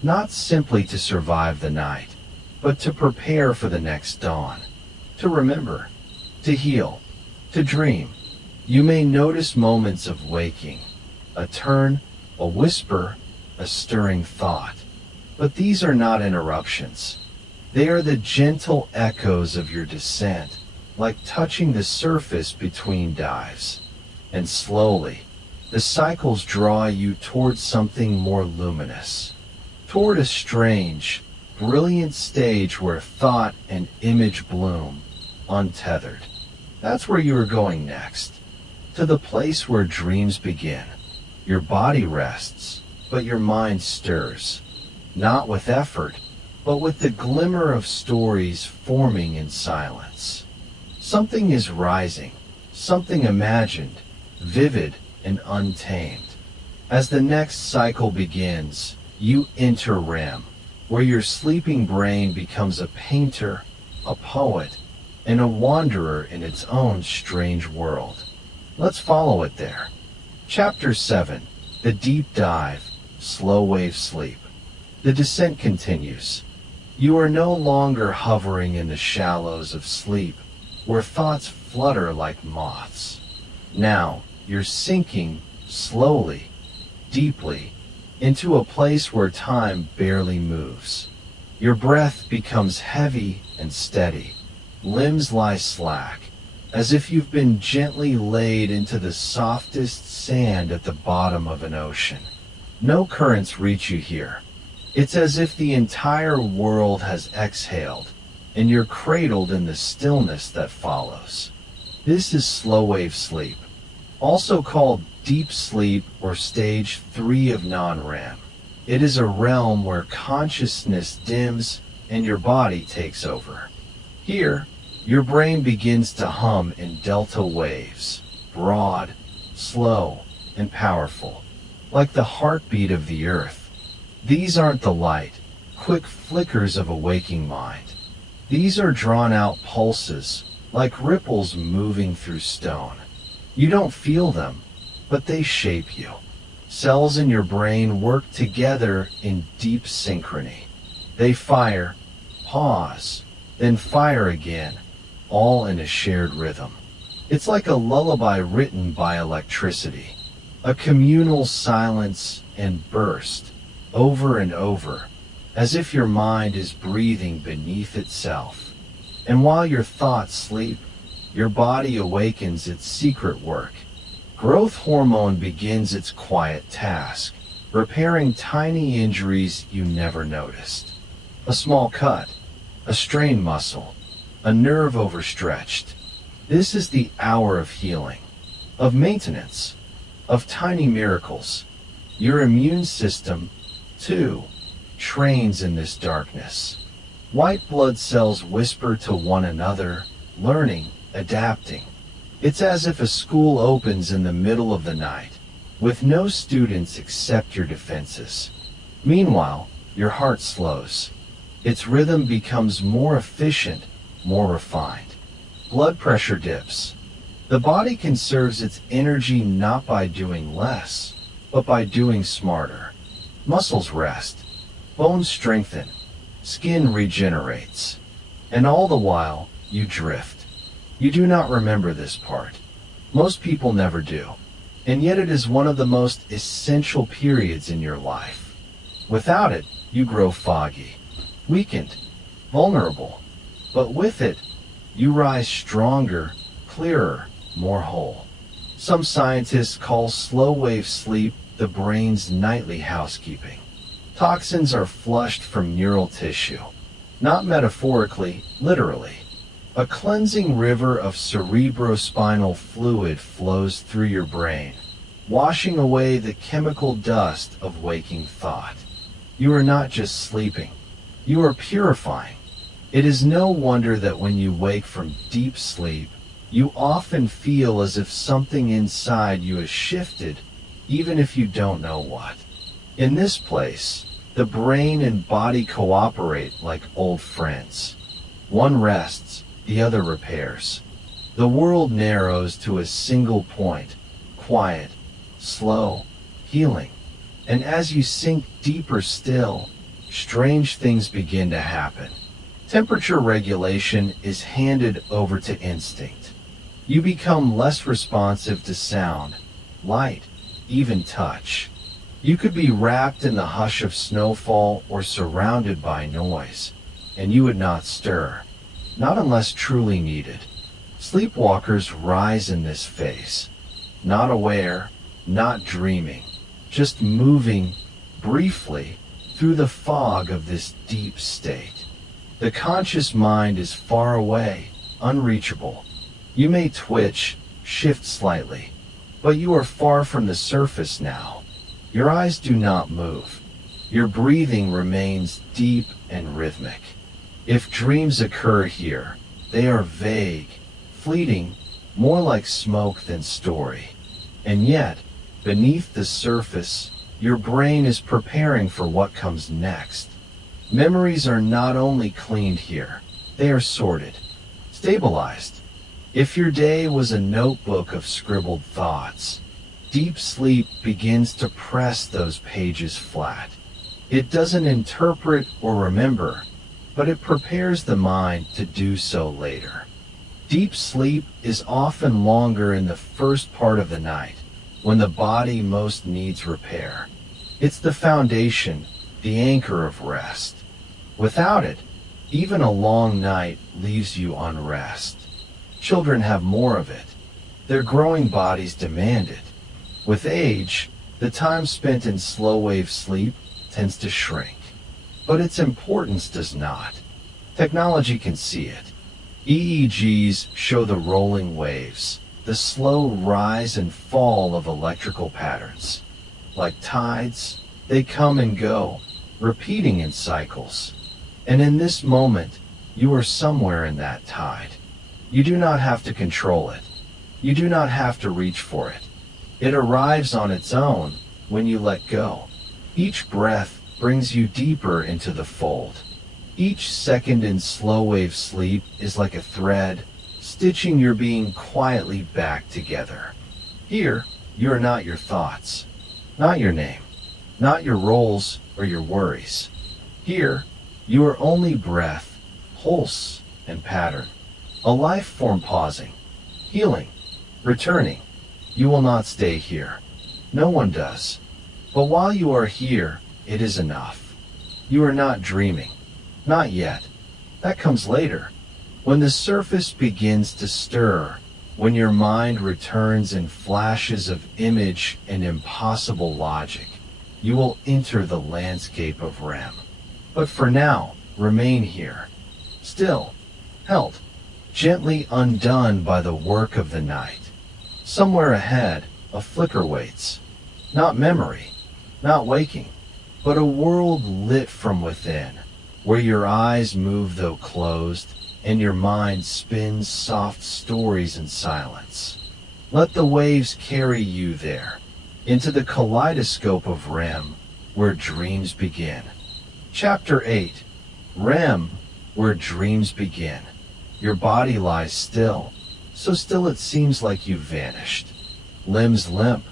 not simply to survive the night, but to prepare for the next dawn, to remember, to heal, to dream. You may notice moments of waking, a turn, a whisper, a stirring thought. But these are not interruptions. They are the gentle echoes of your descent, like touching the surface between dives. And slowly, the cycles draw you towards something more luminous, toward a strange, brilliant stage where thought and image bloom, untethered. That's where you are going next, to the place where dreams begin. Your body rests, but your mind stirs. Not with effort, but with the glimmer of stories forming in silence. Something is rising, something imagined, vivid and untamed. As the next cycle begins, you enter REM, where your sleeping brain becomes a painter, a poet, and a wanderer in its own strange world. Let's follow it there. Chapter 7, The Deep Dive, Slow Wave Sleep. The descent continues. You are no longer hovering in the shallows of sleep, where thoughts flutter like moths. Now, you're sinking slowly, deeply, into a place where time barely moves. Your breath becomes heavy and steady. Limbs lie slack, as if you've been gently laid into the softest sand at the bottom of an ocean. No currents reach you here. It's as if the entire world has exhaled, and you're cradled in the stillness that follows. This is slow wave sleep, also called deep sleep or stage 3 of non-REM. It is a realm where consciousness dims and your body takes over. Here, your brain begins to hum in delta waves, broad, slow, and powerful, like the heartbeat of the earth. These aren't the light, quick flickers of a waking mind. These are drawn-out pulses, like ripples moving through stone. You don't feel them, but they shape you. Cells in your brain work together in deep synchrony. They fire, pause, then fire again, all in a shared rhythm. It's like a lullaby written by electricity, a communal silence and burst, over and over, as if your mind is breathing beneath itself. And while your thoughts sleep, your body awakens its secret work. Growth hormone begins its quiet task, repairing tiny injuries you never noticed. A small cut, a strained muscle, a nerve overstretched. This is the hour of healing, of maintenance, of tiny miracles. Your immune system, too, trains in this darkness. White blood cells whisper to one another, learning, adapting. It's as if a school opens in the middle of the night, with no students except your defenses. Meanwhile, your heart slows. Its rhythm becomes more efficient, more refined. Blood pressure dips. The body conserves its energy not by doing less, but by doing smarter. Muscles rest. Bones strengthen. Skin regenerates. And all the while, you drift. You do not remember this part. Most people never do. And yet it is one of the most essential periods in your life. Without it, you grow foggy, weakened, vulnerable. But with it, you rise stronger, clearer, more whole. Some scientists call slow-wave sleep the brain's nightly housekeeping. Toxins are flushed from neural tissue, not metaphorically, literally. A cleansing river of cerebrospinal fluid flows through your brain, washing away the chemical dust of waking thought. You are not just sleeping, you are purifying. It is no wonder that when you wake from deep sleep, you often feel as if something inside you has shifted, even if you don't know what. In this place, the brain and body cooperate like old friends. One rests, the other repairs. The world narrows to a single point, quiet, slow, healing. And as you sink deeper still, strange things begin to happen. Temperature regulation is handed over to instinct. You become less responsive to sound, light, even touch. You could be wrapped in the hush of snowfall or surrounded by noise, and you would not stir, not unless truly needed. Sleepwalkers rise in this phase, not aware, not dreaming, just moving briefly through the fog of this deep state. The conscious mind is far away, unreachable. You may twitch, shift slightly, but you are far from the surface now. Your eyes do not move. Your breathing remains deep and rhythmic. If dreams occur here, they are vague, fleeting, more like smoke than story. And yet, beneath the surface, your brain is preparing for what comes next. Memories are not only cleaned here, they are sorted, stabilized. If your day was a notebook of scribbled thoughts, deep sleep begins to press those pages flat. It doesn't interpret or remember, but it prepares the mind to do so later. Deep sleep is often longer in the first part of the night, when the body most needs repair. It's the foundation, the anchor of rest. Without it, even a long night leaves you unrest. Children have more of it. Their growing bodies demand it. With age, the time spent in slow-wave sleep tends to shrink. But its importance does not. Technology can see it. EEGs show the rolling waves, the slow rise and fall of electrical patterns. Like tides, they come and go, repeating in cycles. And in this moment, you are somewhere in that tide. You do not have to control it. You do not have to reach for it. It arrives on its own when you let go. Each breath brings you deeper into the fold. Each second in slow-wave sleep is like a thread, stitching your being quietly back together. Here, you are not your thoughts, not your name, not your roles or your worries. Here, you are only breath, pulse, and pattern. A life form pausing, healing, returning. You will not stay here. No one does. But while you are here, it is enough. You are not dreaming. Not yet. That comes later. When the surface begins to stir, when your mind returns in flashes of image and impossible logic, you will enter the landscape of REM. But for now, remain here. Still, held, gently undone by the work of the night. Somewhere ahead, a flicker waits. Not memory, not waking, but a world lit from within, where your eyes move though closed, and your mind spins soft stories in silence. Let the waves carry you there, into the kaleidoscope of REM, where dreams begin. Chapter 8. REM, where dreams begin. Your body lies still, so still it seems like you've vanished. Limbs limp,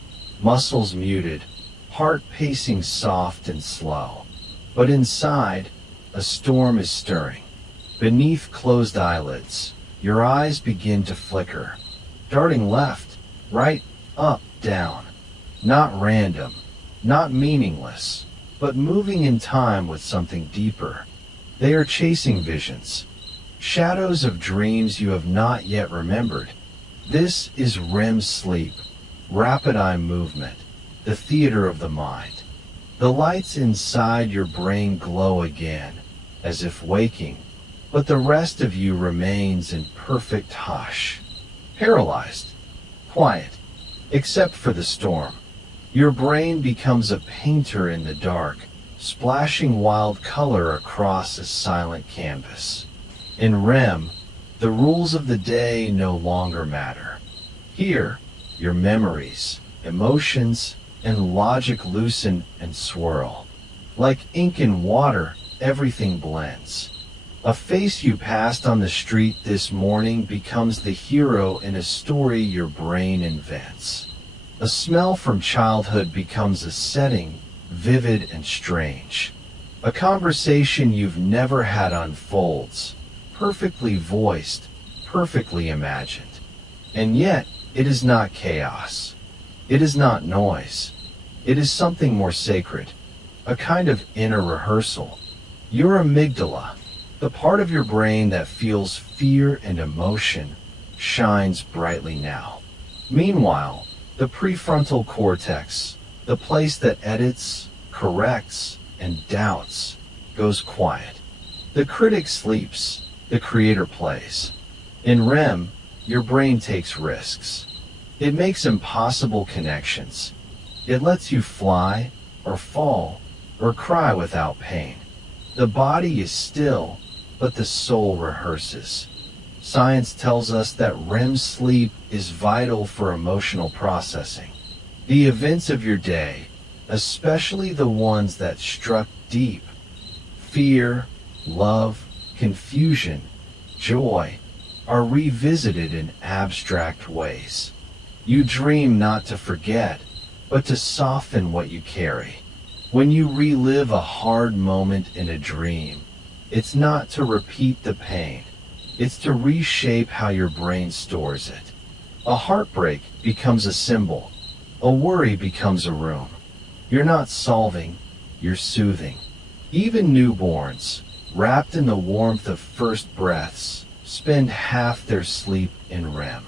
muscles muted, heart pacing soft and slow. But inside, a storm is stirring. Beneath closed eyelids, your eyes begin to flicker, darting left, right, up, down. Not random, not meaningless, but moving in time with something deeper. They are chasing visions, shadows of dreams you have not yet remembered. This is REM sleep, rapid eye movement, the theater of the mind. The lights inside your brain glow again, as if waking, but the rest of you remains in perfect hush, paralyzed, quiet, except for the storm. Your brain becomes a painter in the dark, splashing wild color across a silent canvas. In REM, the rules of the day no longer matter. Here, your memories, emotions, and logic loosen and swirl. Like ink and water, everything blends. A face you passed on the street this morning becomes the hero in a story your brain invents. A smell from childhood becomes a setting, vivid and strange. A conversation you've never had unfolds, perfectly voiced, perfectly imagined. And yet, it is not chaos. It is not noise. It is something more sacred, a kind of inner rehearsal. Your amygdala, the part of your brain that feels fear and emotion, shines brightly now. Meanwhile, the prefrontal cortex, the place that edits, corrects, and doubts, goes quiet. The critic sleeps, the creator plays. In REM, your brain takes risks. It makes impossible connections. It lets you fly, or fall, or cry without pain. The body is still, but the soul rehearses. Science tells us that REM sleep is vital for emotional processing. The events of your day, especially the ones that struck deep, fear, love, confusion, joy, are revisited in abstract ways. You dream not to forget, but to soften what you carry. When you relive a hard moment in a dream, it's not to repeat the pain. It's to reshape how your brain stores it. A heartbreak becomes a symbol. A worry becomes a room. You're not solving, you're soothing. Even newborns, wrapped in the warmth of first breaths, spend half their sleep in REM.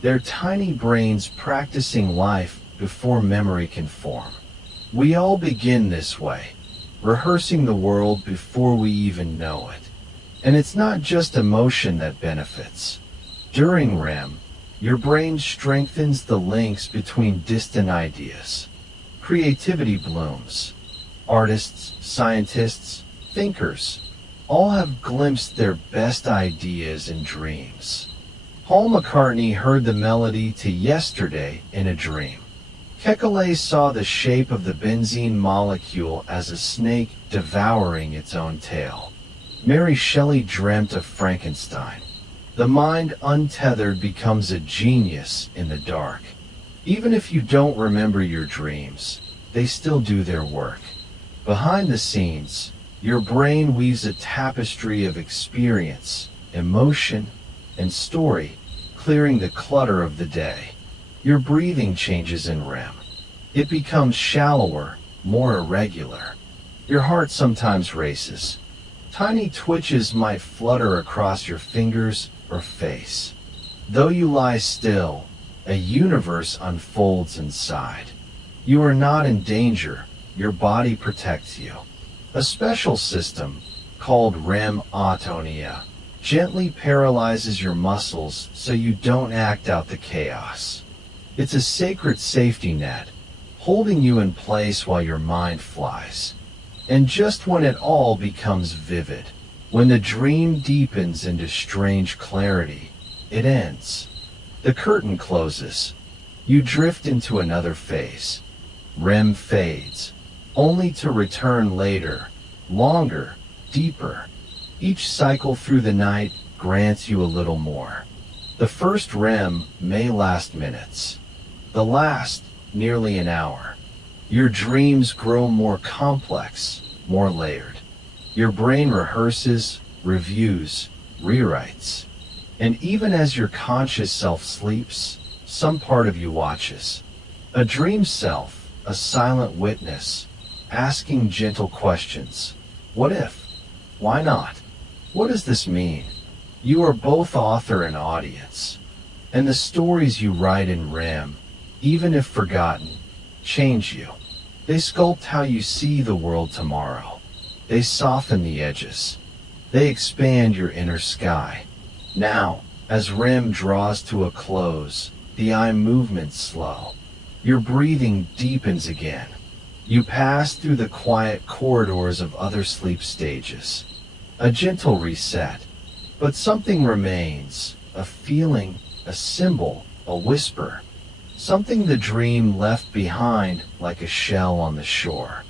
Their tiny brains practicing life before memory can form. We all begin this way, rehearsing the world before we even know it. And it's not just emotion that benefits. During REM, your brain strengthens the links between distant ideas. Creativity blooms. Artists, scientists, thinkers, all have glimpsed their best ideas in dreams. Paul McCartney heard the melody to Yesterday in a dream. Kekulé saw the shape of the benzene molecule as a snake devouring its own tail. Mary Shelley dreamt of Frankenstein. The mind untethered becomes a genius in the dark. Even if you don't remember your dreams, they still do their work. Behind the scenes, your brain weaves a tapestry of experience, emotion, and story, clearing the clutter of the day. Your breathing changes in REM. It becomes shallower, more irregular. Your heart sometimes races. Tiny twitches might flutter across your fingers or face. Though you lie still, a universe unfolds inside. You are not in danger. Your body protects you. A special system, called REM autonia, gently paralyzes your muscles so you don't act out the chaos. It's a sacred safety net, holding you in place while your mind flies. And just when it all becomes vivid, when the dream deepens into strange clarity, it ends. The curtain closes. You drift into another phase. REM fades, only to return later, longer, deeper. Each cycle through the night grants you a little more. The first REM may last minutes. The last, nearly an hour. Your dreams grow more complex, more layered. Your brain rehearses, reviews, rewrites. And even as your conscious self sleeps, some part of you watches. A dream self, a silent witness, asking gentle questions. What if? Why not? What does this mean? You are both author and audience. And the stories you write in REM, even if forgotten, change you. They sculpt how you see the world tomorrow. They soften the edges. They expand your inner sky. Now, as REM draws to a close, the eye movements slow. Your breathing deepens again. You pass through the quiet corridors of other sleep stages. A gentle reset. But something remains. A feeling, a symbol, a whisper. Something the dream left behind like a shell on the shore.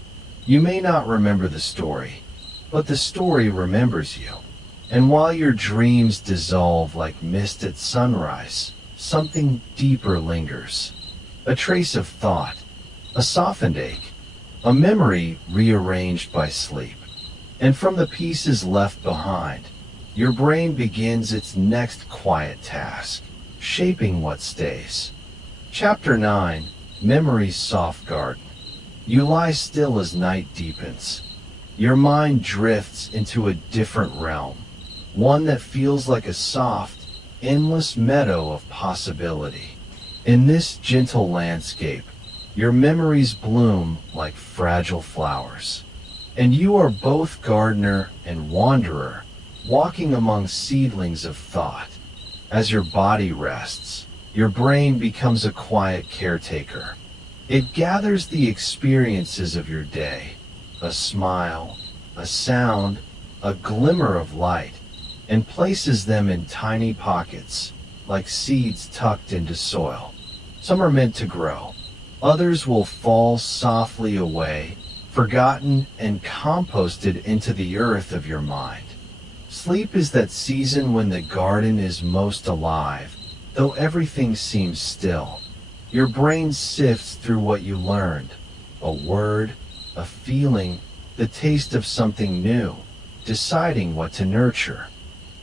You may not remember the story, but the story remembers you. And while your dreams dissolve like mist at sunrise, something deeper lingers. A trace of thought, a softened ache, a memory rearranged by sleep. And from the pieces left behind, your brain begins its next quiet task, shaping what stays. Chapter 9, Memory's Soft Garden. You lie still as night deepens. Your mind drifts into a different realm, one that feels like a soft, endless meadow of possibility. In this gentle landscape, your memories bloom like fragile flowers. And you are both gardener and wanderer, walking among seedlings of thought. As your body rests, your brain becomes a quiet caretaker. It gathers the experiences of your day, a smile, a sound, a glimmer of light, and places them in tiny pockets, like seeds tucked into soil. Some are meant to grow. Others will fall softly away, forgotten and composted into the earth of your mind. Sleep is that season when the garden is most alive, though everything seems still. Your brain sifts through what you learned, a word, a feeling, the taste of something new, deciding what to nurture.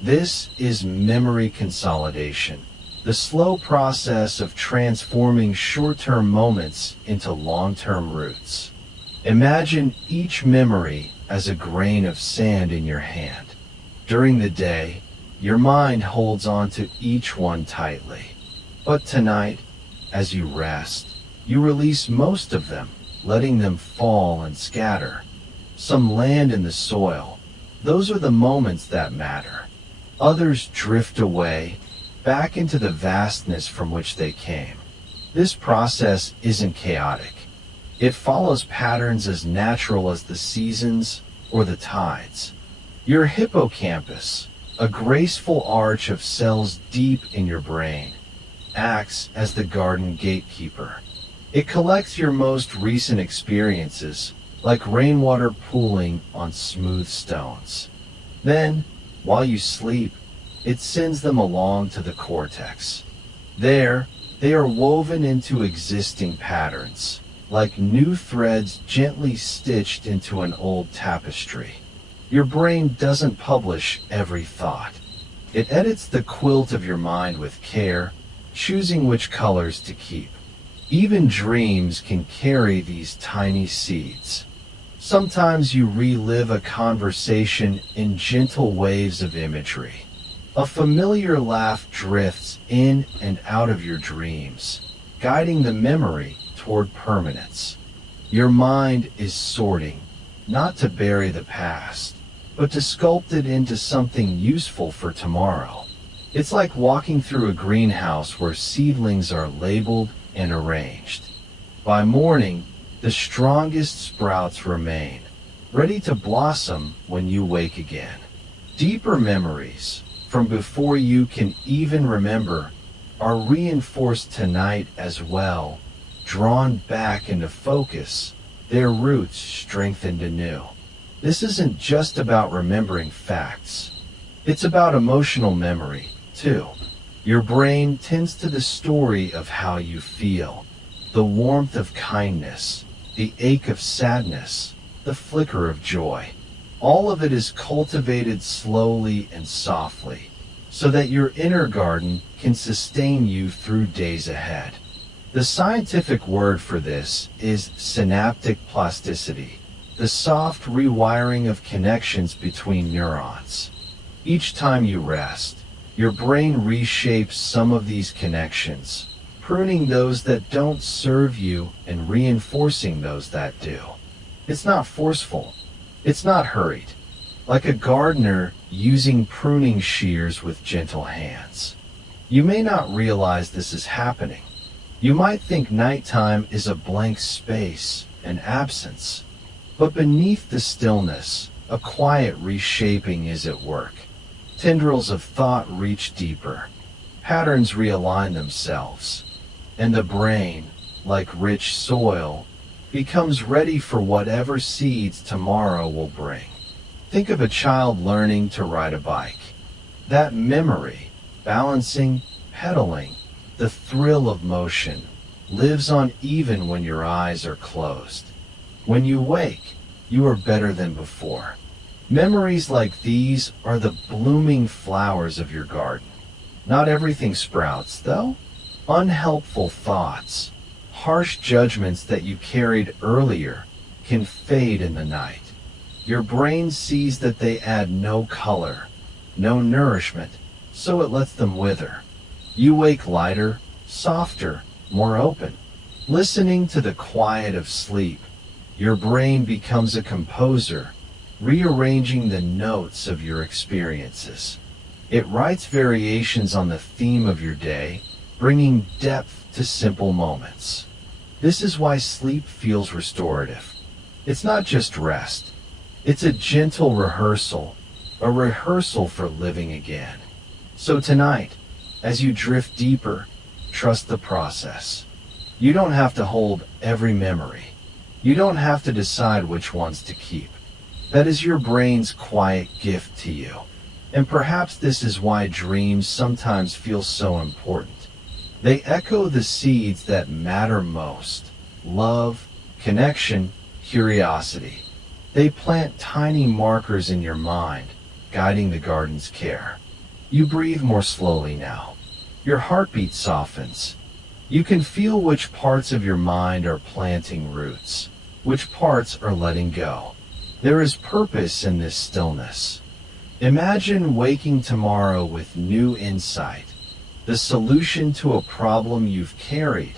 This is memory consolidation, the slow process of transforming short-term moments into long-term roots. Imagine each memory as a grain of sand in your hand. During the day, your mind holds on to each one tightly. But tonight, as you rest, you release most of them, letting them fall and scatter. Some land in the soil. Those are the moments that matter. Others drift away, back into the vastness from which they came. This process isn't chaotic. It follows patterns as natural as the seasons or the tides. Your hippocampus, a graceful arch of cells deep in your brain, acts as the garden gatekeeper. It collects your most recent experiences, like rainwater pooling on smooth stones. Then, while you sleep, it sends them along to the cortex. There, they are woven into existing patterns, like new threads gently stitched into an old tapestry. Your brain doesn't publish every thought. It edits the quilt of your mind with care, choosing which colors to keep. Even dreams can carry these tiny seeds. Sometimes you relive a conversation in gentle waves of imagery. A familiar laugh drifts in and out of your dreams, guiding the memory toward permanence. Your mind is sorting, not to bury the past, but to sculpt it into something useful for tomorrow. It's like walking through a greenhouse where seedlings are labeled and arranged. By morning, the strongest sprouts remain, ready to blossom when you wake again. Deeper memories, from before you can even remember, are reinforced tonight as well, drawn back into focus, their roots strengthened anew. This isn't just about remembering facts. It's about emotional memory, too. Your brain tends to the story of how you feel, the warmth of kindness, the ache of sadness, the flicker of joy. All of it is cultivated slowly and softly, so that your inner garden can sustain you through days ahead. The scientific word for this is synaptic plasticity, the soft rewiring of connections between neurons. Each time you rest, your brain reshapes some of these connections, pruning those that don't serve you and reinforcing those that do. It's not forceful. It's not hurried. Like a gardener using pruning shears with gentle hands. You may not realize this is happening. You might think nighttime is a blank space, an absence. But beneath the stillness, a quiet reshaping is at work. Tendrils of thought reach deeper. Patterns realign themselves. And the brain, like rich soil, becomes ready for whatever seeds tomorrow will bring. Think of a child learning to ride a bike. That memory, balancing, pedaling, the thrill of motion, lives on even when your eyes are closed. When you wake, you are better than before. Memories like these are the blooming flowers of your garden. Not everything sprouts, though. Unhelpful thoughts, harsh judgments that you carried earlier, can fade in the night. Your brain sees that they add no color, no nourishment, so it lets them wither. You wake lighter, softer, more open. Listening to the quiet of sleep, your brain becomes a composer, rearranging the notes of your experiences. It writes variations on the theme of your day, bringing depth to simple moments. This is why sleep feels restorative. It's not just rest. It's a gentle rehearsal, a rehearsal for living again. So tonight, as you drift deeper, trust the process. You don't have to hold every memory. You don't have to decide which ones to keep. That is your brain's quiet gift to you. And perhaps this is why dreams sometimes feel so important. They echo the seeds that matter most: love, connection, curiosity. They plant tiny markers in your mind, guiding the garden's care. You breathe more slowly now. Your heartbeat softens. You can feel which parts of your mind are planting roots, which parts are letting go. There is purpose in this stillness. Imagine waking tomorrow with new insight, the solution to a problem you've carried,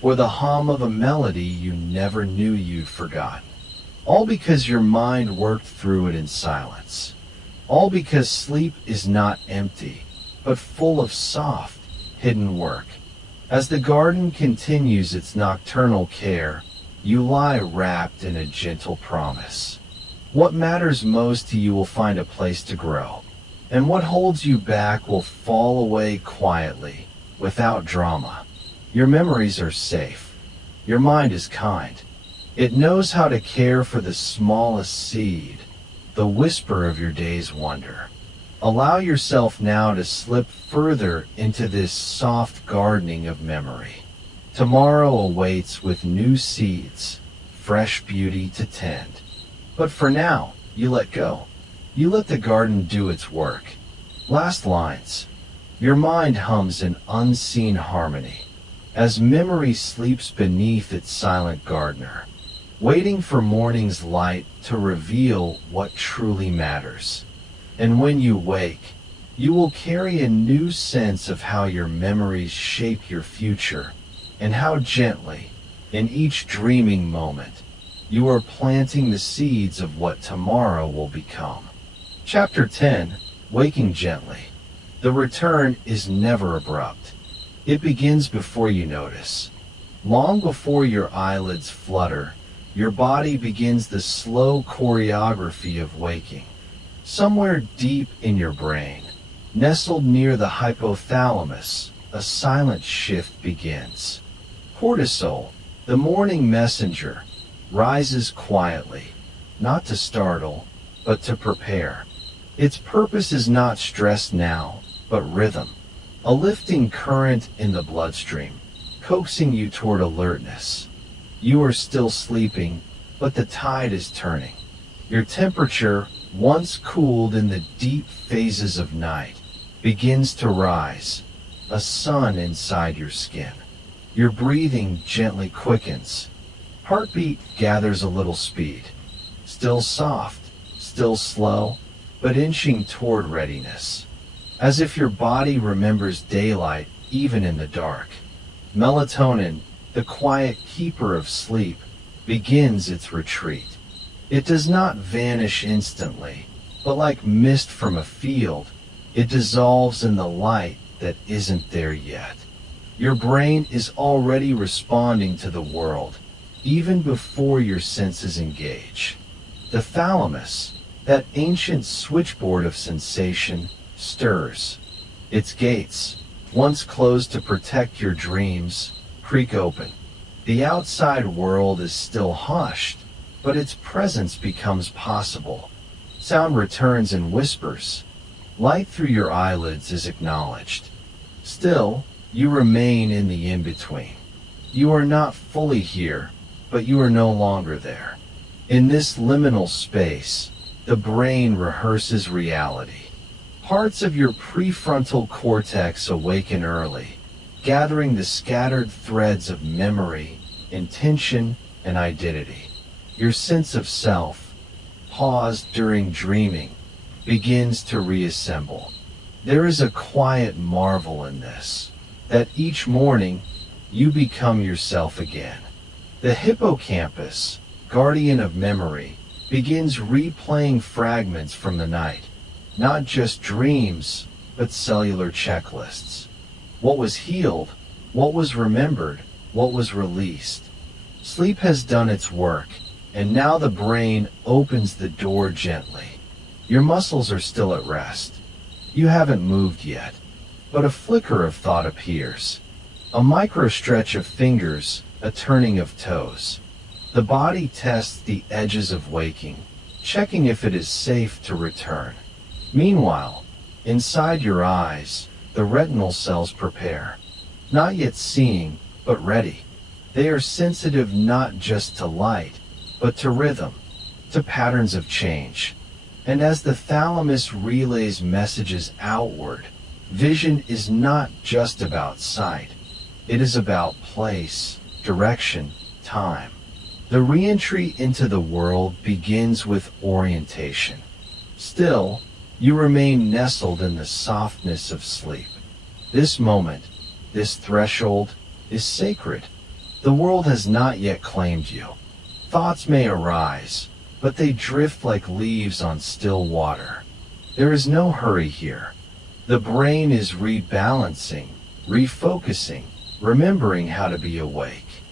or the hum of a melody you never knew you'd forgotten. All because your mind worked through it in silence. All because sleep is not empty, but full of soft, hidden work. As the garden continues its nocturnal care, you lie wrapped in a gentle promise. What matters most to you will find a place to grow, and what holds you back will fall away quietly, without drama. Your memories are safe. Your mind is kind. It knows how to care for the smallest seed, the whisper of your day's wonder. Allow yourself now to slip further into this soft gardening of memory. Tomorrow awaits with new seeds, fresh beauty to tend. But for now, you let go. You let the garden do its work. Last lines. Your mind hums an unseen harmony as memory sleeps beneath its silent gardener, waiting for morning's light to reveal what truly matters. And when you wake, you will carry a new sense of how your memories shape your future and how gently, in each dreaming moment, you are planting the seeds of what tomorrow will become. Chapter 10, Waking Gently. The return is never abrupt. It begins before you notice. Long before your eyelids flutter, your body begins the slow choreography of waking. Somewhere deep in your brain, nestled near the hypothalamus, a silent shift begins. Cortisol, the morning messenger, rises quietly, not to startle, but to prepare. Its purpose is not stress now, but rhythm, a lifting current in the bloodstream, coaxing you toward alertness. You are still sleeping, but the tide is turning. Your temperature, once cooled in the deep phases of night, begins to rise, a sun inside your skin. Your breathing gently quickens. Heartbeat gathers a little speed. Still soft, still slow, but inching toward readiness. As if your body remembers daylight even in the dark. Melatonin, the quiet keeper of sleep, begins its retreat. It does not vanish instantly, but like mist from a field, it dissolves in the light that isn't there yet. Your brain is already responding to the world, even before your senses engage. The thalamus, that ancient switchboard of sensation, stirs. Its gates, once closed to protect your dreams, creak open. The outside world is still hushed, but its presence becomes possible. Sound returns in whispers. Light through your eyelids is acknowledged. Still, you remain in the in-between. You are not fully here, but you are no longer there. In this liminal space, the brain rehearses reality. Parts of your prefrontal cortex awaken early, gathering the scattered threads of memory, intention, and identity. Your sense of self, paused during dreaming, begins to reassemble. There is a quiet marvel in this, that each morning you become yourself again. The hippocampus, guardian of memory, begins replaying fragments from the night, not just dreams, but cellular checklists. What was healed, what was remembered, what was released. Sleep has done its work, and now the brain opens the door gently. Your muscles are still at rest. You haven't moved yet, but a flicker of thought appears. A micro stretch of fingers, a turning of toes. The body tests the edges of waking, checking if it is safe to return. Meanwhile, inside your eyes, the retinal cells prepare. Not yet seeing, but ready. They are sensitive not just to light, but to rhythm, to patterns of change. And as the thalamus relays messages outward, vision is not just about sight. It is about place, direction, time. The re-entry into the world begins with orientation. Still, you remain nestled in the softness of sleep. This moment, this threshold, is sacred. The world has not yet claimed you. Thoughts may arise, but they drift like leaves on still water. There is no hurry here. The brain is rebalancing, refocusing, remembering how to be awake.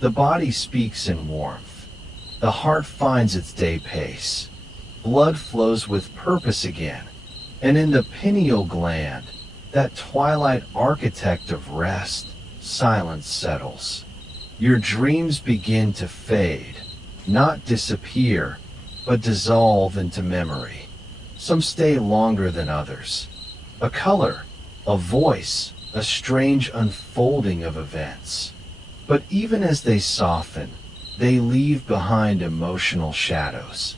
The body speaks in warmth. The heart finds its day pace. Blood flows with purpose again. And in the pineal gland, that twilight architect of rest, silence settles. Your dreams begin to fade, not disappear, but dissolve into memory. Some stay longer than others. A color, a voice, a strange unfolding of events. But even as they soften, they leave behind emotional shadows.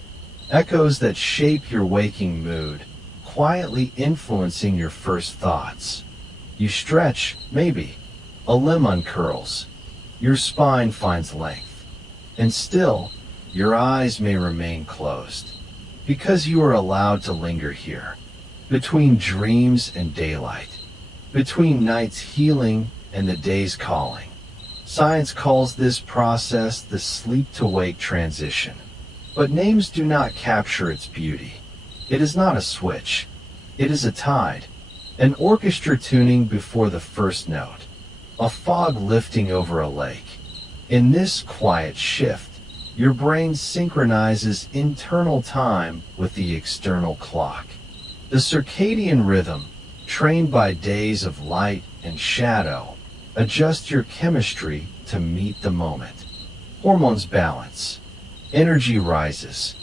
Echoes that shape your waking mood, quietly influencing your first thoughts. You stretch, maybe. A limb uncurls. Your spine finds length. And still, your eyes may remain closed. Because you are allowed to linger here. Between dreams and daylight. Between night's healing and the day's calling. Science calls this process the sleep-to-wake transition. But names do not capture its beauty. It is not a switch. It is a tide. An orchestra tuning before the first note. A fog lifting over a lake. In this quiet shift, your brain synchronizes internal time with the external clock. The circadian rhythm, trained by days of light and shadow, adjusts your chemistry to meet the moment. Hormones balance. Energy rises.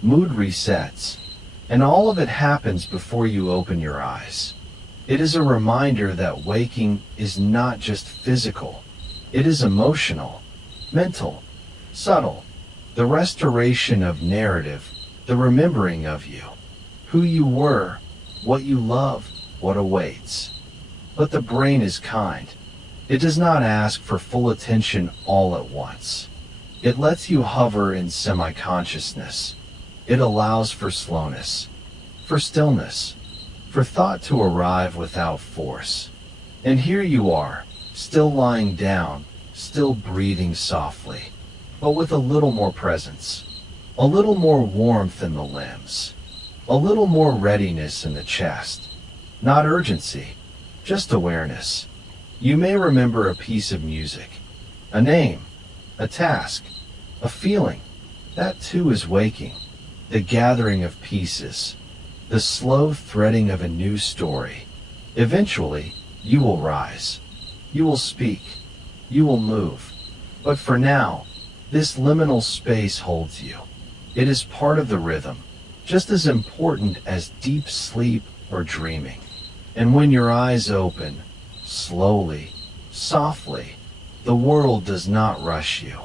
Mood resets. And all of it happens before you open your eyes. It is a reminder that waking is not just physical. It is emotional, mental, subtle. The restoration of narrative, the remembering of you, who you were, what you love, what awaits. But the brain is kind. It does not ask for full attention all at once. It lets you hover in semi-consciousness. It allows for slowness, for stillness, for thought to arrive without force. And here you are, still lying down, still breathing softly, but with a little more presence, a little more warmth in the limbs, a little more readiness in the chest. Not urgency, just awareness. You may remember a piece of music, a name, a task, a feeling. That too is waking, the gathering of pieces, the slow threading of a new story. Eventually, you will rise. You will speak. You will move. But for now, this liminal space holds you. It is part of the rhythm, just as important as deep sleep or dreaming. And when your eyes open, slowly, softly, the world does not rush you.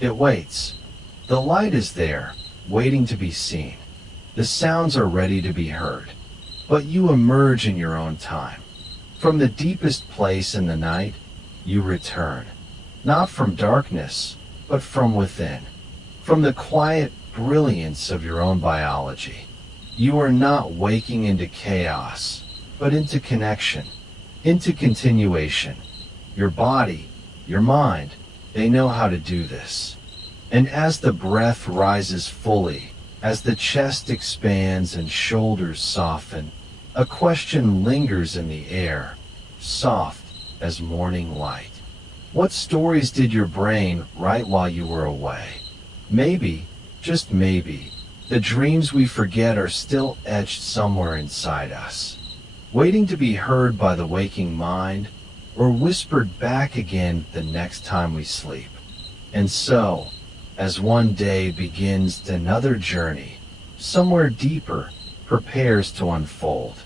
It waits. The light is there, waiting to be seen. The sounds are ready to be heard. But you emerge in your own time. From the deepest place in the night, you return. Not from darkness, but from within. From the quiet brilliance of your own biology. You are not waking into chaos, but into connection, into continuation. Your body, your mind, they know how to do this. And as the breath rises fully, as the chest expands and shoulders soften, a question lingers in the air, soft as morning light. What stories did your brain write while you were away? Maybe, just maybe, the dreams we forget are still etched somewhere inside us, waiting to be heard by the waking mind or whispered back again the next time we sleep. And so, as one day begins another journey, somewhere deeper prepares to unfold.